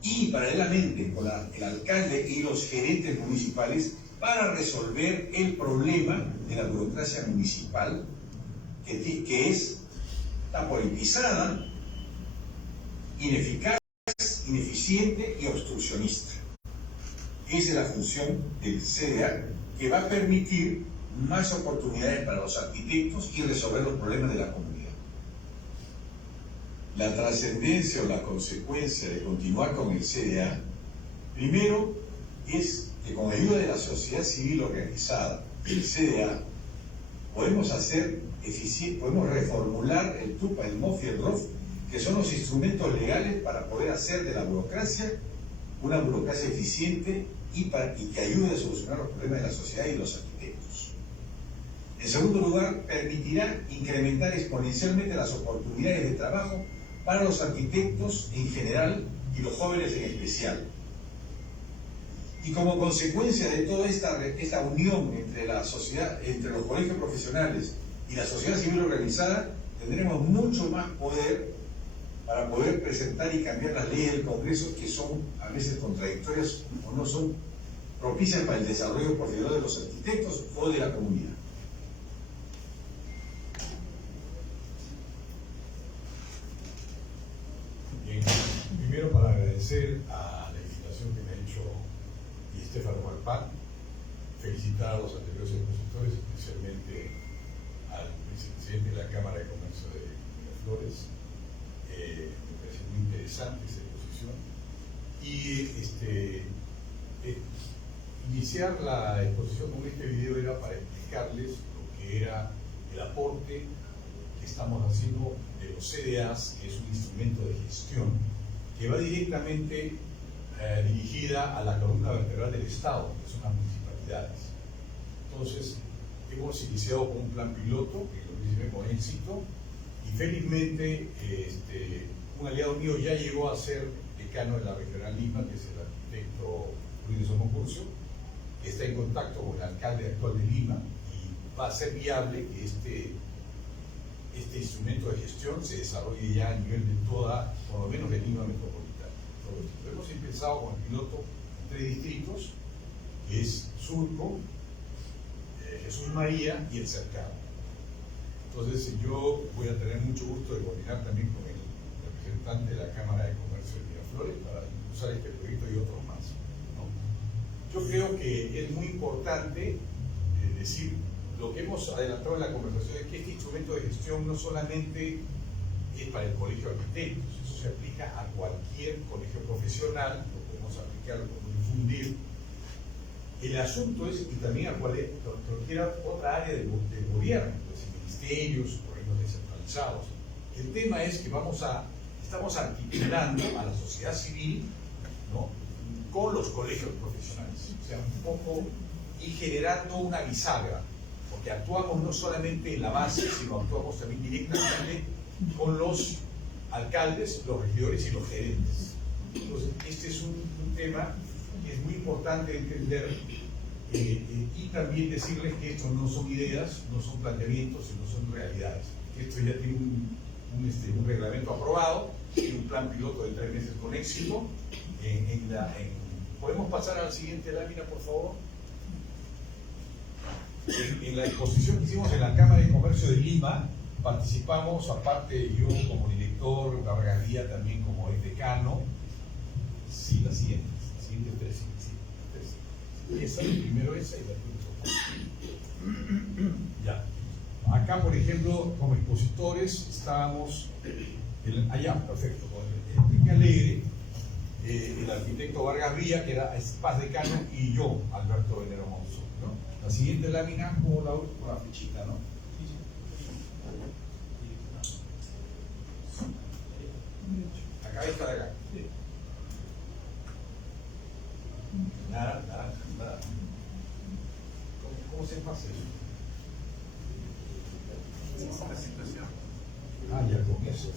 y paralelamente con el alcalde y los gerentes municipales para resolver el problema de la burocracia municipal que está politizada, ineficaz, ineficiente y obstruccionista. Esa es la función del CDA, que va a permitir más oportunidades para los arquitectos y resolver los problemas de la comunidad. La trascendencia o la consecuencia de continuar con el CDA, primero, es que con ayuda de la sociedad civil organizada, el CDA, podemos reformular el TUPA, el MOF y el ROF, que son los instrumentos legales para poder hacer de la burocracia una burocracia eficiente y que ayude a solucionar los problemas de la sociedad y de los arquitectos. En segundo lugar, permitirá incrementar exponencialmente las oportunidades de trabajo para los arquitectos en general y los jóvenes en especial. Y como consecuencia de toda esta unión entre la sociedad, entre los colegios profesionales y la sociedad civil organizada, tendremos mucho más poder para poder presentar y cambiar las leyes del Congreso, que son a veces contradictorias o no son propicias para el desarrollo posterior de los arquitectos o de la comunidad. Bien, primero para agradecer a la invitación que me ha hecho Estefano Malpán, felicitar a los anteriores expositores, especialmente al vicepresidente de la Cámara de Comercio de Miraflores. Me parece muy interesante esa exposición. Y iniciar la exposición con este video era para explicarles lo que era el aporte que estamos haciendo de los CDAs, que es un instrumento de gestión que va directamente dirigida a la columna vertebral del Estado, que son las municipalidades. Entonces, hemos iniciado con un plan piloto, que lo hicimos con éxito, y felizmente un aliado mío ya llegó a ser decano de la Regional Lima, que es el arquitecto Luis Somo Curcio, que está en contacto con el alcalde actual de Lima, y va a ser viable que este instrumento de gestión se desarrolle ya a nivel de toda, por lo menos de Lima metropolitana. Hemos empezado con el piloto en 3 distritos, que es Surco, Jesús María y El Cercado. Entonces yo voy a tener mucho gusto de coordinar también con el representante de la Cámara de Comercio de Miraflores para impulsar este proyecto y otros más, ¿no? Yo creo que es muy importante decir lo que hemos adelantado en la conversación, es que este instrumento de gestión no solamente es para el Colegio de Arquitectos, eso se aplica a cualquier colegio profesional, lo podemos aplicar, lo podemos difundir. El asunto es, y también a cualquier otra área del gobierno, pues ministerios, gobiernos descentralizados. El tema es que estamos articulando a la sociedad civil, ¿no?, con los colegios profesionales, o sea, un poco, y generando una bisagra, porque actuamos no solamente en la base, sino actuamos también directamente con los alcaldes, los regidores y los gerentes. Entonces, este es un tema que es muy importante entender, y también decirles que esto no son ideas, no son planteamientos, sino son realidades. Esto ya tiene un un reglamento aprobado y un plan piloto de 3 meses con éxito. ¿Podemos pasar a la siguiente lámina, por favor? En la exposición que hicimos en la Cámara de Comercio de Lima, participamos, aparte yo como director, Vargas Vía también como decano. Sí, la siguiente 3, sí. Esa, primero esa y después otra. Ya. Acá, por ejemplo, como expositores estábamos, allá, perfecto, con Enrique Alegre, el arquitecto Vargas Vía, que era Paz Decano, y yo, Alberto Venero Monzón, ¿no? La siguiente lámina con la fichita, ¿no? Acá está de acá. Nada. ¿Cómo se pasa eso? Ah, ya con eso.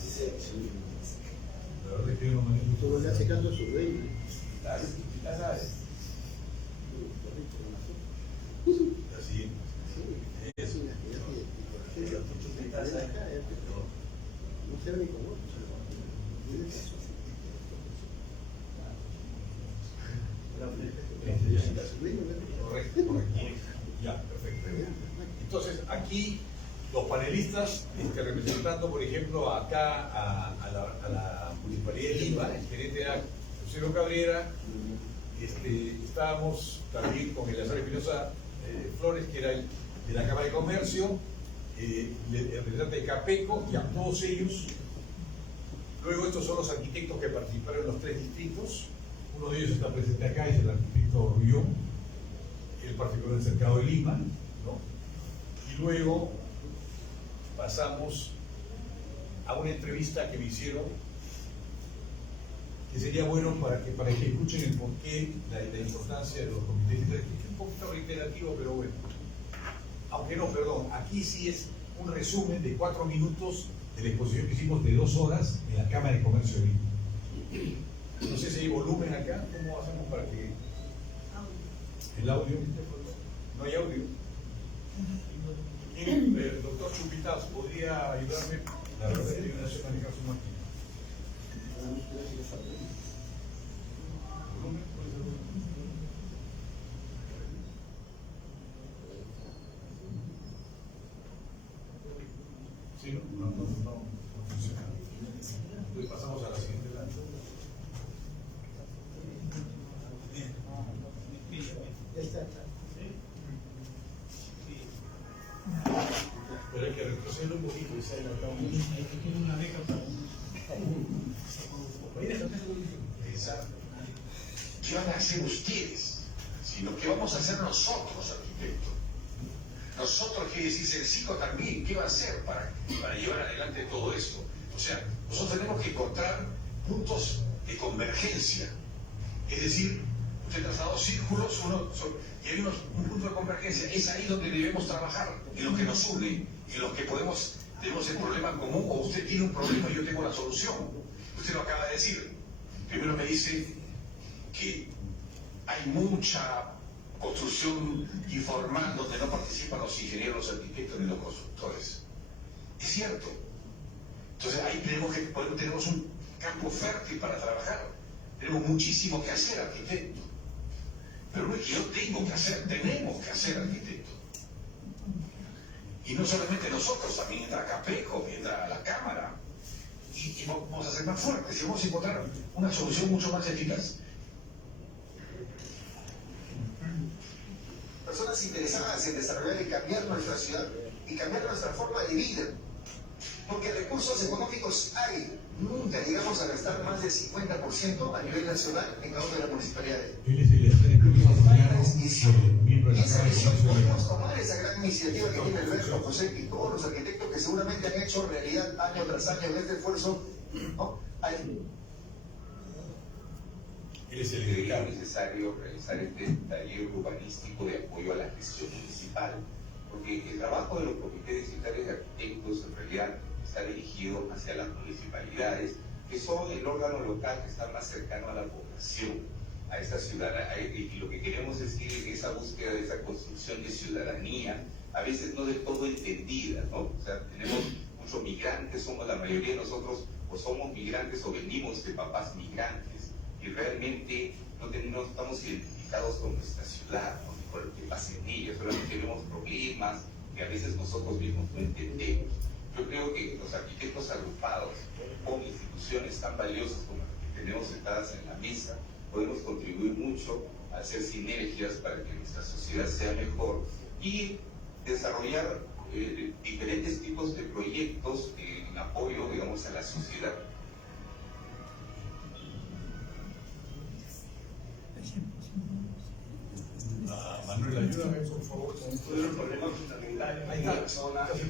La verdad es que yo no me gusta. Todo le hace caso a su rey. Ya sabes. Así. Eso. No se ve ni como. Correcto. Ya, perfecto. Entonces, aquí los panelistas, representando, por ejemplo, acá a la Municipalidad de Lima, el gerente era José Cabrera, estábamos también con Eleazar Espinosa Flores, que era de la Cámara de Comercio, el representante de Capeco, y a todos ellos. Luego estos son los arquitectos que participaron en los 3 distritos. Uno de ellos está presente acá, es el arquitecto Rullón. Él participó en el Cercado de Lima, ¿no? Y luego pasamos a una entrevista que me hicieron, que sería bueno para que escuchen el porqué, la importancia de los comités. Es un poquito reiterativo, pero bueno. Aunque no, perdón, aquí sí es un resumen de 4 minutos de la exposición que hicimos de 2 horas en la Cámara de Comercio de Lima. No sé si hay volumen acá, ¿cómo hacemos para que el audio? ¿No hay audio? El doctor Chupitas podría ayudarme. La verdad es que yo no sé manejar su máquina. ¿Volumen? ¿Puede ser volumen? Sí, no funciona. Entonces pasamos a la siguiente lámina. Pero hay que retroceder un poquito y se ha adelantado mucho. ¿Qué van a hacer ustedes? Sino que vamos a hacer nosotros, arquitectos. Nosotros, quiere decir Celsico también, ¿qué va a hacer para llevar adelante todo esto? O sea, nosotros tenemos que encontrar puntos de convergencia. Es decir, usted trasladó círculos y hay un punto de convergencia. Es ahí donde debemos trabajar, en lo que nos une, en lo que tenemos el problema en común, o usted tiene un problema y yo tengo la solución. Usted lo acaba de decir. Primero me dice que hay mucha construcción informal donde no participan los ingenieros, los arquitectos ni los constructores. Es cierto. Entonces ahí tenemos un campo fértil para trabajar. Tenemos muchísimo que hacer, arquitecto. Pero no es que yo tengo que hacer, tenemos que hacer, arquitecto. Y no solamente nosotros, también entra Capeco, entra la Cámara. Y vamos a ser más fuertes y vamos a encontrar una solución mucho más eficaz. Personas interesadas en desarrollar y cambiar nuestra ciudad y cambiar nuestra forma de vida. Porque recursos económicos hay. Nunca llegamos a gastar más del 50% a nivel nacional en cada una de las municipalidades. Él es el miembro de Y la esa Cámara de visión, Comercio de Lima. podemos tomar esa gran iniciativa que tiene Alberto, José y todos los arquitectos que seguramente han hecho realidad año tras año este esfuerzo, ¿no? Él es el Es dedicado. necesario realizar este taller urbanístico de apoyo a la gestión municipal, porque el trabajo de los comités distritales de arquitectos en realidad está dirigido hacia las municipalidades, que son el órgano local que está más cercano a la población, a esta ciudadanía, y lo que queremos es que esa búsqueda de esa construcción de ciudadanía, a veces no del todo entendida, ¿no? O sea, tenemos mucho migrantes, somos la mayoría de nosotros, o somos migrantes o venimos de papás migrantes, y realmente no estamos identificados con nuestra ciudad, con lo que pasa en ella, solamente vemos problemas que a veces nosotros mismos no entendemos. Yo creo que los arquitectos agrupados con instituciones tan valiosas como las que tenemos sentadas en la mesa, podemos contribuir mucho a hacer sinergias para que nuestra sociedad sea mejor y desarrollar diferentes tipos de proyectos en apoyo, digamos, a la sociedad. Manuel, ayúdame por favor. Uno de los problemas fundamentales de la zona es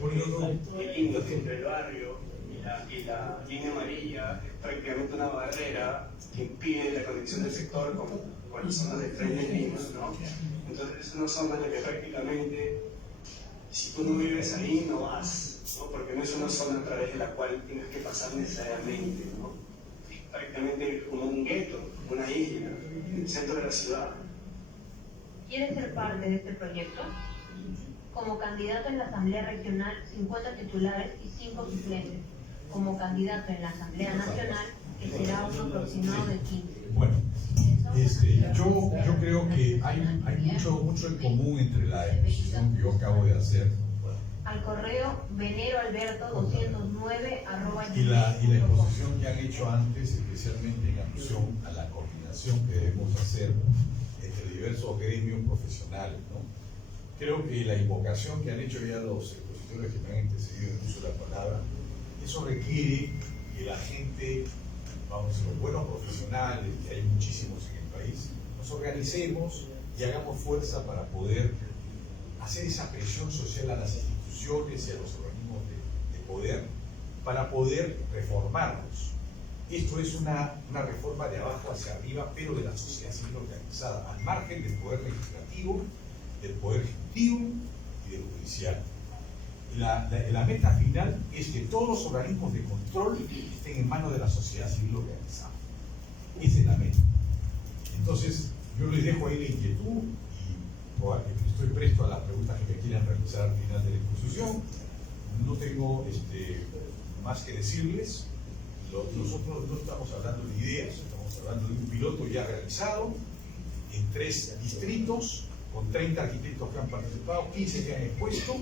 el índice entre el barrio y la línea amarilla es prácticamente una barrera que impide la conexión del sector con la zona de Fray de Lima, ¿no? Entonces es una zona en la que prácticamente, si tú no vives ahí, no vas, ¿no? Porque no es una zona a través de la cual tienes que pasar necesariamente, ¿no? Es prácticamente como un gueto, una isla, en el centro de la ciudad. ¿Quieres ser parte de este proyecto? Como candidato en la Asamblea Regional, 50 titulares y 5 suplentes. Como candidato en la Asamblea Nacional, que será un aproximado de 15. Bueno, yo creo que hay mucho en común entre la exposición que yo acabo de hacer Al correo veneroalberto209 y la exposición que han hecho antes, especialmente en alusión a la coordinación que debemos hacer entre diversos gremios profesionales, ¿no? Creo que la invocación que han hecho ya los expositores que me han antecedido en el uso de la palabra, eso requiere que la gente, vamos, los buenos profesionales, que hay muchísimos en el país, nos organicemos y hagamos fuerza para poder hacer esa presión social a las instituciones y a los organismos de poder, para poder reformarnos. Esto es una reforma de abajo hacia arriba, pero de la sociedad civil organizada, al margen del poder legislativo, del poder ejecutivo y del judicial. La meta final es que todos los organismos de control estén en manos de la sociedad civil organizada. Esa es la meta. Entonces, yo les dejo ahí la inquietud y estoy presto a las preguntas que me quieran realizar al final de la exposición. No tengo más que decirles. Nosotros no estamos hablando de ideas, estamos hablando de un piloto ya realizado en 3 distritos, con 30 arquitectos que han participado, 15 que han expuesto,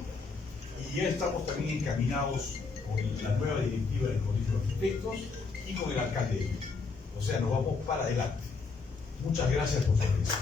y ya estamos también encaminados con la nueva directiva del Colegio de Arquitectos y con el alcalde. O sea, nos vamos para adelante. Muchas gracias por su atención.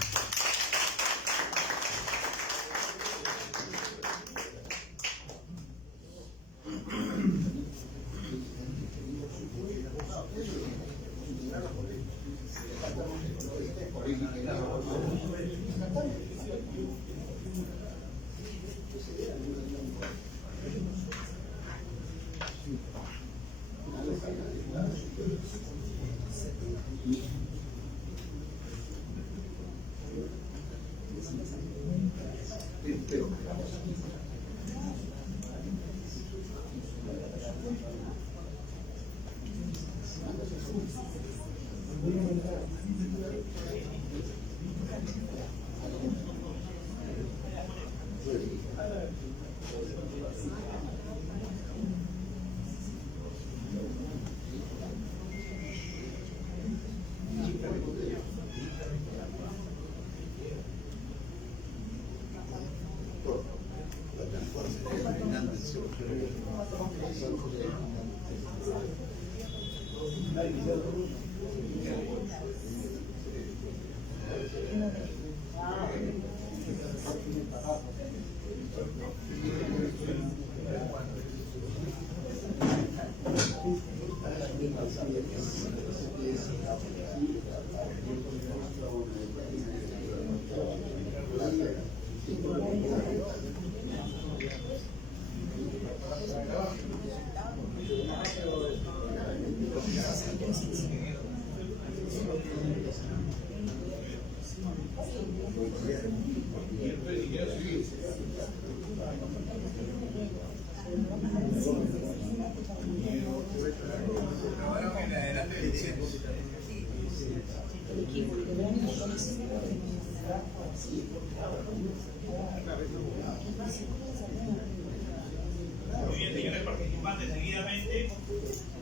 Muy bien, señores. participantes seguidamente.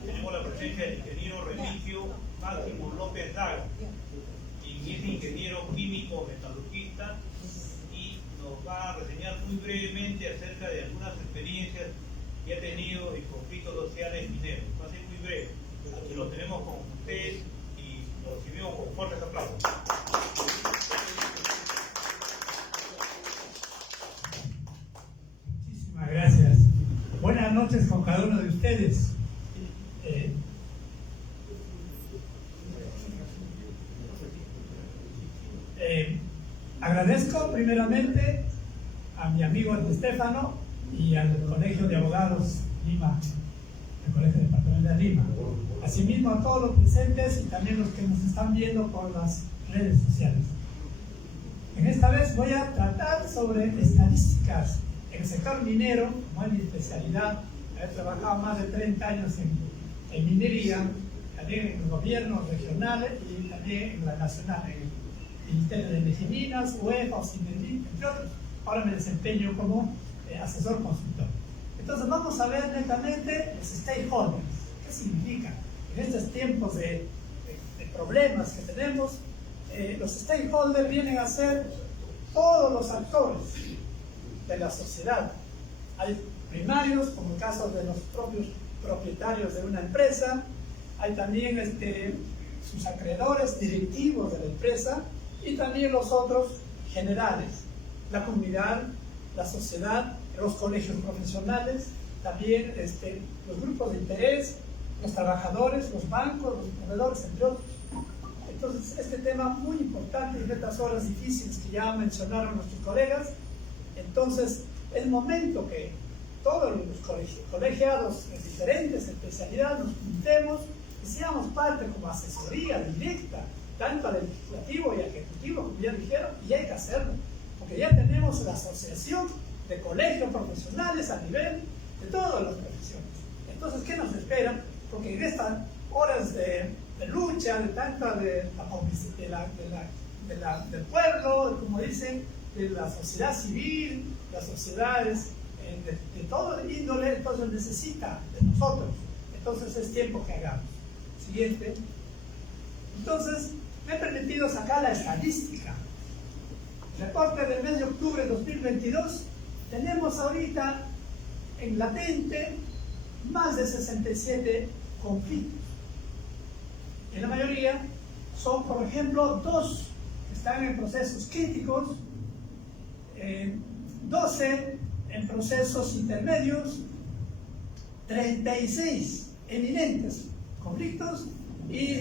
Tenemos la presencia del ingeniero Remigio Máximo López Daga, quien es ingeniero químico metalurgista y nos va a reseñar muy brevemente acerca de algunas experiencias que ha tenido en conflictos sociales mineros. Va a ser muy breve. Aquí lo tenemos con ustedes y lo recibimos con fuertes aplausos. Muchísimas gracias. Buenas noches con cada uno de ustedes. Agradezco primeramente a mi amigo Estefano y al Colegio de Abogados Lima, el Colegio Departamental de Lima. Asimismo a todos los presentes y también los que nos están viendo por las redes sociales. En esta vez voy a tratar sobre estadísticas en el sector minero, como es mi especialidad. He trabajado más de 30 años en minería, también en gobiernos regionales y también en la nacional, en el Ministerio de Minas, UEFA, Ocimendi, entre otros. Ahora me desempeño como asesor consultor. Entonces vamos a ver netamente los stakeholders. ¿Qué significa? En estos tiempos de problemas que tenemos, los stakeholders vienen a ser todos los actores de la sociedad. Hay primarios, como el caso de los propios propietarios de una empresa, hay también sus acreedores directivos de la empresa y también los otros generales, la comunidad, la sociedad, los colegios profesionales, también los grupos de interés, los trabajadores, los bancos, los proveedores, entre otros. Entonces, este tema muy importante en estas horas difíciles que ya mencionaron nuestros colegas, entonces es momento que todos los colegiados de diferentes especialidades nos juntemos y seamos parte como asesoría directa, tanto al legislativo y al ejecutivo, como ya dijeron, y hay que hacerlo, porque ya tenemos la asociación de colegios profesionales a nivel de todas las profesiones. Entonces, ¿qué nos espera? Porque en estas horas de lucha, de tanta del pueblo, como dicen, de la sociedad civil, las sociedades de todo índole, entonces necesita de nosotros. Entonces es tiempo que hagamos. Siguiente. Entonces, me he permitido sacar la estadística. Reporte del mes de octubre de 2022, tenemos ahorita en latente más de 67 conflictos. En la mayoría son, por ejemplo, 2 que están en procesos críticos, 12 en procesos intermedios, 36 eminentes conflictos y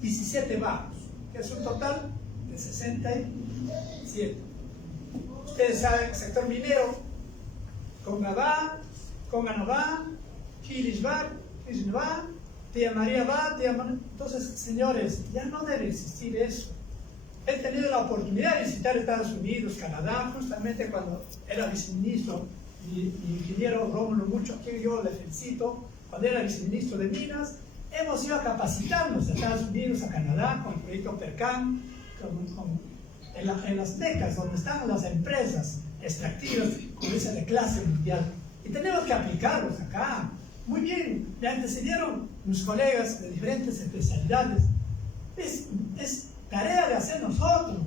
17 bajos, que es un total de 67. Ustedes saben, sector minero, Congabá, Conganobá, Quilisbá, Quisnobá, Tía María va, Tía María. Entonces, señores, ya no debe existir eso. He tenido la oportunidad de visitar Estados Unidos, Canadá, justamente cuando era viceministro, mi ingeniero Rómulo Mucho, a quien yo le felicito, cuando era viceministro de Minas, hemos ido a capacitarnos a Estados Unidos, a Canadá, con el proyecto PERCAM, en las becas donde están las empresas extractivas, como dice, de clase mundial. Y tenemos que aplicarlos acá. Muy bien, me antecedieron mis colegas de diferentes especialidades. Es tarea de hacer nosotros.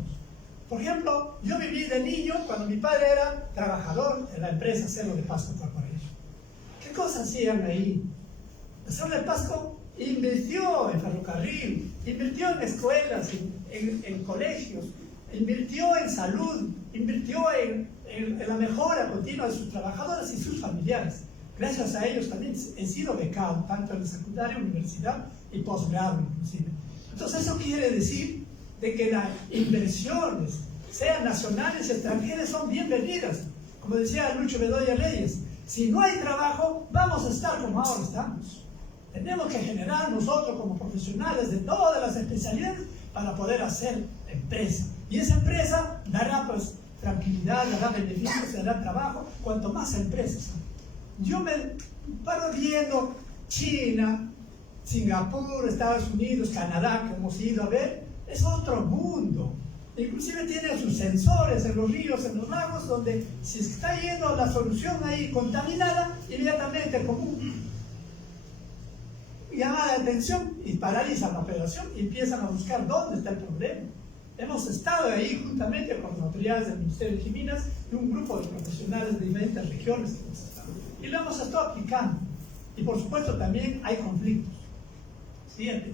Por ejemplo, yo viví de niño cuando mi padre era trabajador en la empresa Cerro de Pasco Corporation. ¿Qué cosas hacían ahí? El Cerro de Pasco invirtió en ferrocarril, invirtió en escuelas, en colegios, invirtió en salud, invirtió en la mejora continua de sus trabajadores y sus familiares. Gracias a ellos también he sido becado, tanto en la secundaria, universidad y posgrado inclusive. Entonces eso quiere decir de que las inversiones, sean nacionales o extranjeras, son bienvenidas. Como decía Lucho Bedoya Leyes, si no hay trabajo, vamos a estar como ahora estamos. Tenemos que generar nosotros como profesionales de todas las especialidades para poder hacer empresa. Y esa empresa dará pues tranquilidad, dará beneficios, dará trabajo, cuanto más empresas. Yo me paro viendo China, Singapur, Estados Unidos, Canadá, que hemos ido a ver, es otro mundo. Inclusive tiene sus sensores en los ríos, en los lagos, donde si está yendo la solución ahí contaminada, inmediatamente como un llamada de atención y paralizan la operación y empiezan a buscar dónde está el problema. Hemos estado ahí juntamente con las autoridades del Ministerio de Minas y un grupo de profesionales de diferentes regiones y lo hemos estado aplicando. Y por supuesto también hay conflictos. Siguiente.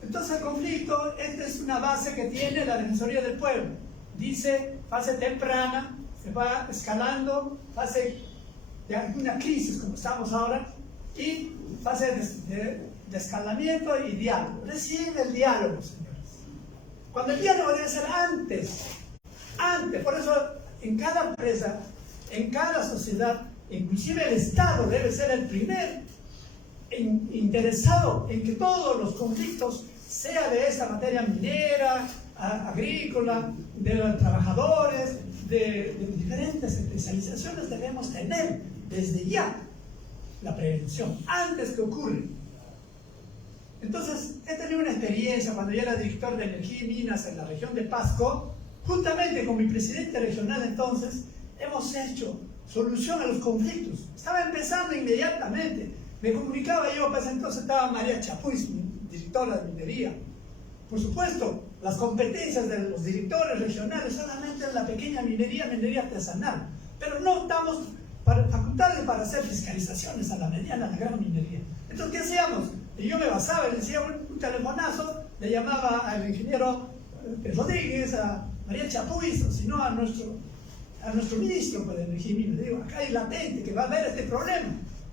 Entonces el conflicto, esta es una base que tiene la Defensoría del Pueblo. Dice fase temprana, se va escalando, fase de alguna crisis como estamos ahora, y fase de escalamiento y diálogo. Recién el diálogo, señores. Cuando el diálogo debe ser antes, por eso en cada empresa, en cada sociedad, inclusive el Estado debe ser el primer interesado en que todos los conflictos, sea de esa materia minera, agrícola, de los trabajadores, de diferentes especializaciones, debemos tener desde ya la prevención, antes que ocurra. Entonces, he tenido una experiencia cuando yo era director de Energía y Minas en la región de Pasco, juntamente con mi presidente regional entonces, hemos hecho solución a los conflictos. Estaba empezando inmediatamente. Me comunicaba yo, pues entonces estaba María Chapuis, directora de minería. Por supuesto, las competencias de los directores regionales solamente en la pequeña minería artesanal, pero no estamos facultados para hacer fiscalizaciones a la mediana, a la gran minería. Entonces, ¿qué hacíamos? Y yo me basaba, le decía un telefonazo, le llamaba al ingeniero Rodríguez, a María Chapuis, o si no a nuestro ministro de Energía y Minas. Le digo, acá hay latente que va a haber este problema.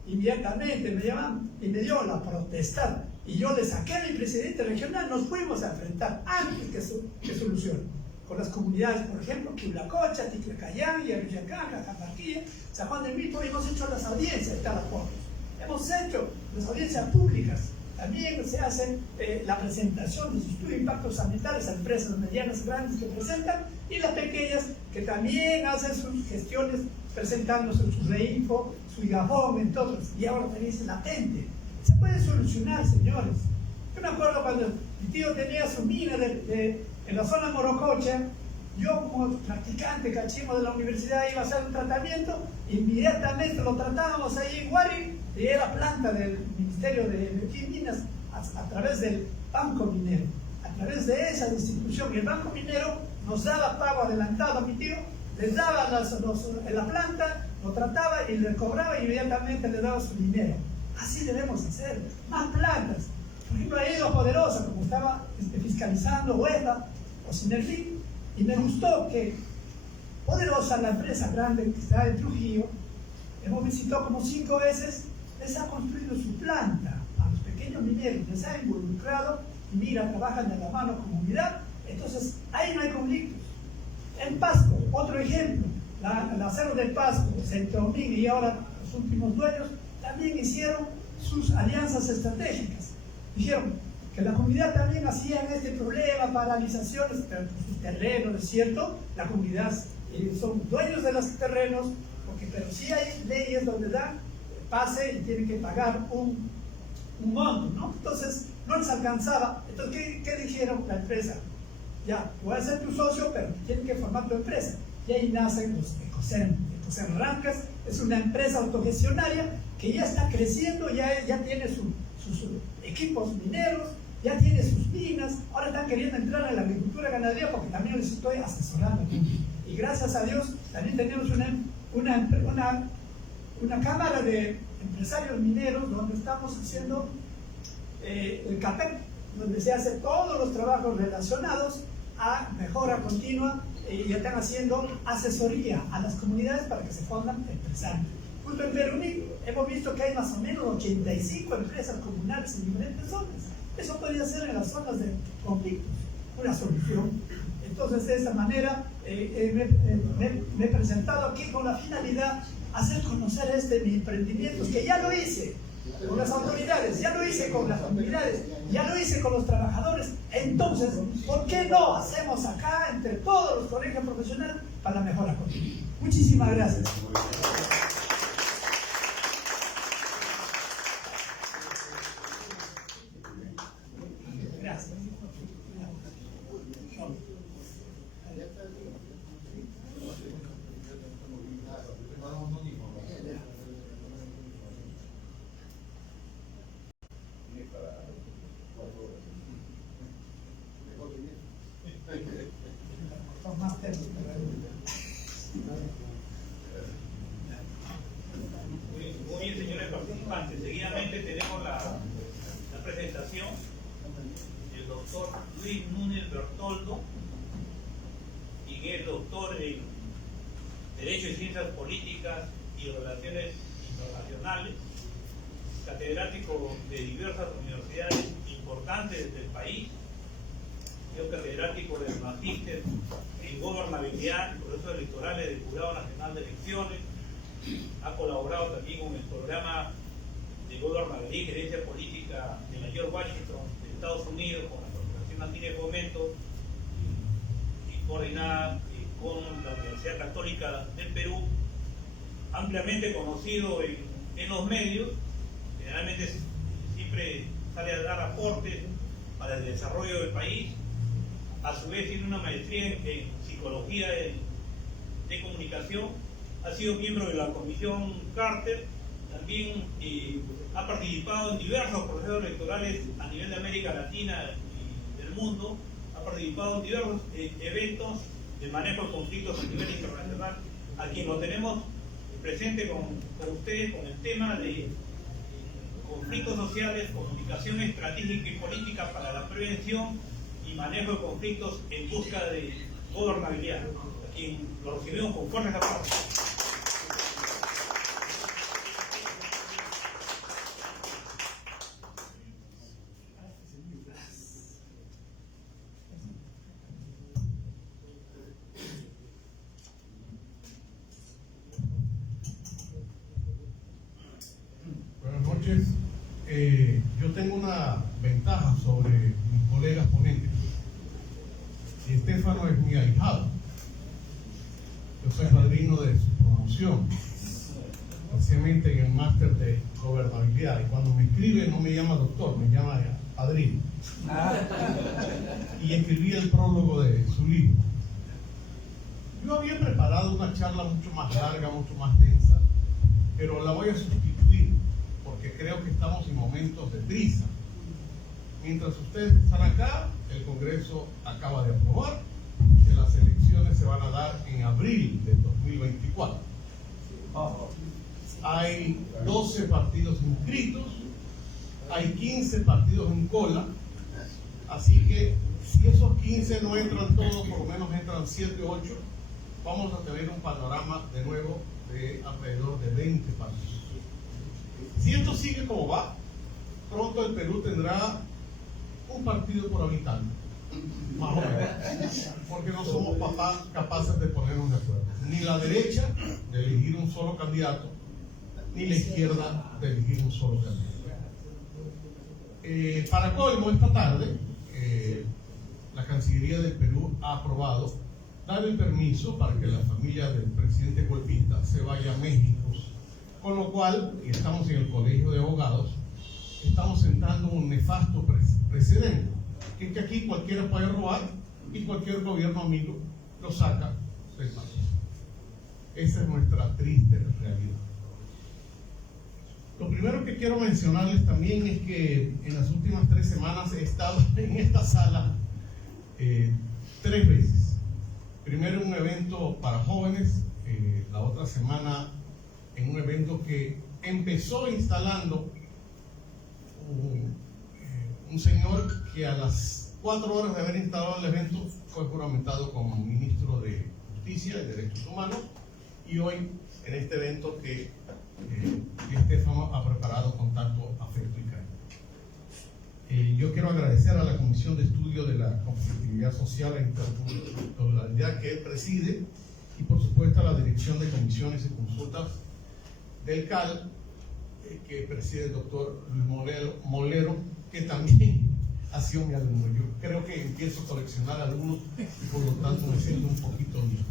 Inmediatamente me llaman y me dio la potestad. Y yo le saqué a mi presidente regional, nos fuimos a enfrentar antes que solucione. Con las comunidades, por ejemplo, Quiblacocha, Ticlacayán, Yaruchacán, Cajamarquilla, San Juan del Mipo, hemos hecho las audiencias de Talapuerto. Hemos hecho las audiencias públicas. También se hace la presentación de sus estudios de impactos ambientales a empresas medianas y grandes que presentan y las pequeñas que también hacen sus gestiones presentando su reinfo, su IGAFOM, entonces, y ahora también es latente. Se puede solucionar, señores. Yo me acuerdo cuando mi tío tenía su mina en la zona de Morococha, yo como practicante cachimo de la universidad iba a hacer un tratamiento, inmediatamente lo tratábamos ahí en Huari, y era planta del Ministerio de Energía y Minas a través del Banco Minero, a través de esa distribución. Y el Banco Minero nos daba pago adelantado a mi tío, les daba en la planta, lo trataba y le cobraba inmediatamente, le daba su dinero. Así debemos hacer, más plantas. Por ejemplo, he ido a Poderosa, como estaba fiscalizando Huelva o Sinergí, y me gustó que Poderosa, la empresa grande que está en Trujillo, hemos visitado como 5 veces, les ha construido su planta a los pequeños mineros, les ha involucrado, y mira, trabajan de la mano comunidad, entonces ahí no hay conflictos. En Pasco, otro ejemplo, la Cerro de Pasco, Santo Domingo y ahora los últimos dueños, también hicieron sus alianzas estratégicas. Dijeron que la comunidad también hacía este problema, paralizaciones, pero sus terrenos, ¿es cierto? La comunidad son dueños de los terrenos, pero sí hay leyes donde dan pase y tienen que pagar un monto, ¿no? Entonces no les alcanzaba. Entonces, ¿qué dijeron la empresa? Ya, voy a ser tu socio, pero tienes que formar tu empresa. Y ahí nacen los Ecocen. Ecocen Rancas es una empresa autogestionaria que ya está creciendo, ya tiene sus equipos mineros, ya tiene sus minas, ahora están queriendo entrar en la agricultura ganadería porque también les estoy asesorando. Y gracias a Dios también tenemos una cámara de empresarios mineros donde estamos haciendo el CAPEC, donde se hacen todos los trabajos relacionados a mejora continua y ya están haciendo asesoría a las comunidades para que se pongan empresarios. Justo en Perú hemos visto que hay más o menos 85 empresas comunales en diferentes zonas. Eso podría ser en las zonas de conflictos una solución. Entonces, de esta manera me he presentado aquí con la finalidad de hacer conocer mi emprendimiento, que ya lo hice con las autoridades, ya lo hice con las comunidades, ya lo hice con los trabajadores. Entonces, ¿por qué no hacemos acá entre todos los colegios profesionales para la mejora continua? Muchísimas gracias. Derecho y Ciencias Políticas y Relaciones Internacionales, catedrático de diversas universidades importantes del país, yo catedrático del Magíster en Gobernabilidad y Procesos Electorales del Jurado Nacional de Elecciones, ha colaborado también con el programa de Gobernabilidad y Gerencia Política de la George Washington de Estados Unidos con la Corporación Andina de Fomento y coordinada con la Universidad Católica del Perú, ampliamente conocido en los medios, generalmente siempre sale a dar aportes para el desarrollo del país. A su vez tiene una maestría en Psicología de Comunicación, ha sido miembro de la Comisión Carter, también ha participado en diversos procesos electorales a nivel de América Latina y del mundo, ha participado en diversos eventos de manejo de conflictos a nivel internacional, a quien lo tenemos presente con ustedes con el tema de conflictos sociales, comunicación estratégica y política para la prevención y manejo de conflictos en busca de gobernabilidad, a quien lo recibimos con fuertes aplausos. Buenas noches. Yo tengo una ventaja sobre mis colegas ponentes. Y Estefano es mi ahijado. Yo soy padrino de su promoción, especialmente en el máster de gobernabilidad. Y cuando me escribe no me llama doctor, me llama padrino. Y escribí el prólogo de su libro. Yo había preparado una charla mucho más larga, mucho más densa, pero la voy a sustituir porque creo que estamos en momentos de prisa. Mientras ustedes están acá, el Congreso acaba de aprobar que las elecciones se van a dar en abril de 2024. Hay 12 partidos inscritos, hay 15 partidos en cola, así que si esos 15 no entran todos, por lo menos entran 7 o 8, vamos a tener un panorama de nuevo de alrededor de 20 partidos. Si esto sigue como va, pronto el Perú tendrá un partido por habitante, más o menos, porque no somos capaces de ponernos de acuerdo. Ni la derecha de elegir un solo candidato, ni la izquierda de elegir un solo candidato. Para colmo, esta tarde, la Cancillería del Perú ha aprobado dar el permiso para que la familia del presidente golpista se vaya a México, con lo cual, y estamos en el Colegio de Abogados, estamos sentando un nefasto precedente, que es que aquí cualquiera puede robar y cualquier gobierno amigo lo saca del país. Esa es nuestra triste realidad. Lo primero que quiero mencionarles también es que en las últimas 3 semanas he estado en esta sala 3 veces. Primero en un evento para jóvenes, la otra semana en un evento que empezó instalando un señor que a las 4 horas de haber instalado el evento fue juramentado como ministro de Justicia y Derechos Humanos, y hoy en este evento que Estefano ha preparado con tanto afecto y cariño. Yo quiero agradecer a la Comisión de Estudio de la Conflictividad Social e Interculturalidad que él preside, y por supuesto a la Dirección de Comisiones y Consultas del CAL, que preside el doctor Luis Molero, que también ha sido mi alumno. Yo creo que empiezo a coleccionar alumnos y por lo tanto me siento un poquito viejo.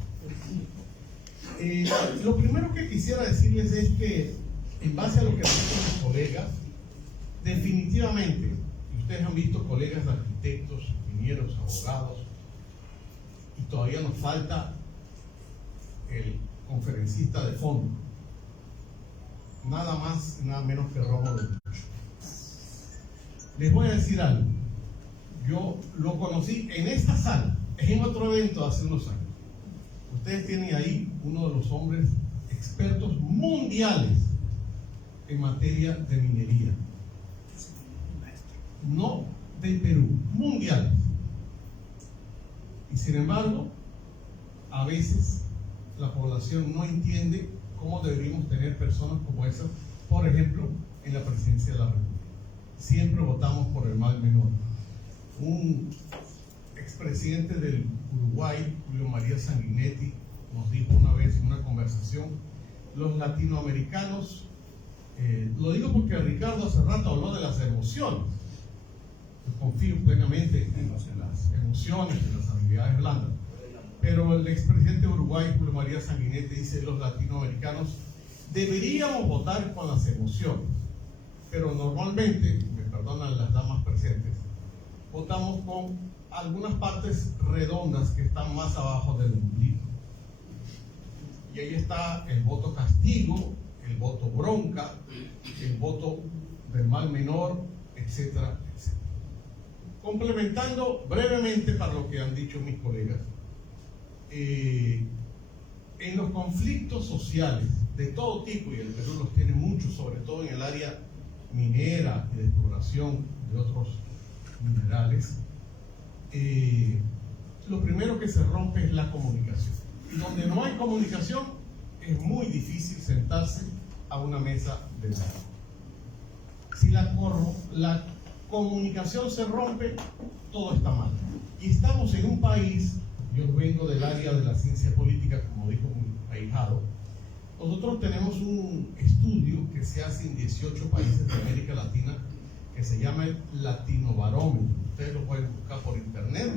Lo primero que quisiera decirles es que, en base a lo que han dicho mis colegas, definitivamente, y ustedes han visto colegas de arquitectos, ingenieros, abogados, y todavía nos falta el conferencista de fondo, nada más y nada menos que Rómulo Lucho. Les voy a decir algo. Yo lo conocí en esta sala, en otro evento hace unos años. Ustedes tienen ahí uno de los hombres expertos mundiales en materia de minería. No del Perú, mundiales. Y sin embargo, a veces la población no entiende cómo deberíamos tener personas como esas, por ejemplo, en la presidencia de la República. Siempre votamos por el mal menor. Un expresidente del Uruguay, Julio María Sanguinetti, nos dijo una vez en una conversación: los latinoamericanos, lo digo porque Ricardo hace rato habló de las emociones. Yo confío plenamente en las emociones, en las habilidades blandas. Pero el expresidente de Uruguay, Julio María Sanguinetti, dice: los latinoamericanos deberíamos votar con las emociones, pero normalmente, me perdonan las damas presentes, votamos con algunas partes redondas que están más abajo del ombligo. Y ahí está el voto castigo, el voto bronca, el voto del mal menor, etcétera, etcétera. Complementando brevemente para lo que han dicho mis colegas, en los conflictos sociales de todo tipo, y el Perú los tiene muchos, sobre todo en el área minera y de exploración de otros minerales, lo primero que se rompe es la comunicación. Y donde no hay comunicación es muy difícil sentarse a una mesa de diálogo. Si la comunicación se rompe, todo está mal. Y estamos en un país, yo vengo del área de la ciencia política, como dijo mi ahijado, nosotros tenemos un estudio que se hace en 18 países de América Latina que se llama el Latinobarómetro. Ustedes lo pueden buscar por internet.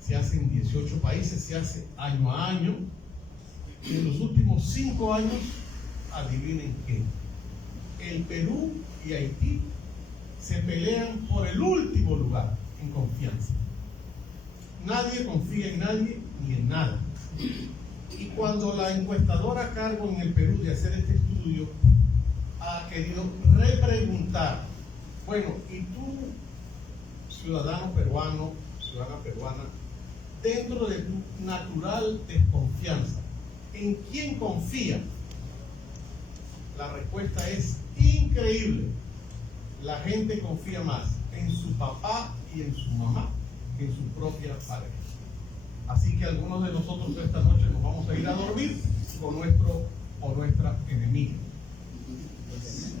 Se hace en 18 países, se hace año a año. Y en los últimos 5 años, adivinen qué, el Perú y Haití se pelean por el último lugar en confianza. Nadie confía en nadie ni en nada. Y cuando la encuestadora a cargo en el Perú de hacer este estudio ha querido repreguntar, bueno, ¿y tú, ciudadano peruano, ciudadana peruana, dentro de tu natural desconfianza, ¿en quién confía? La respuesta es increíble. La gente confía más en su papá y en su mamá que en su propia pareja. Así que algunos de nosotros esta noche nos vamos a ir a dormir con nuestro o nuestra enemiga.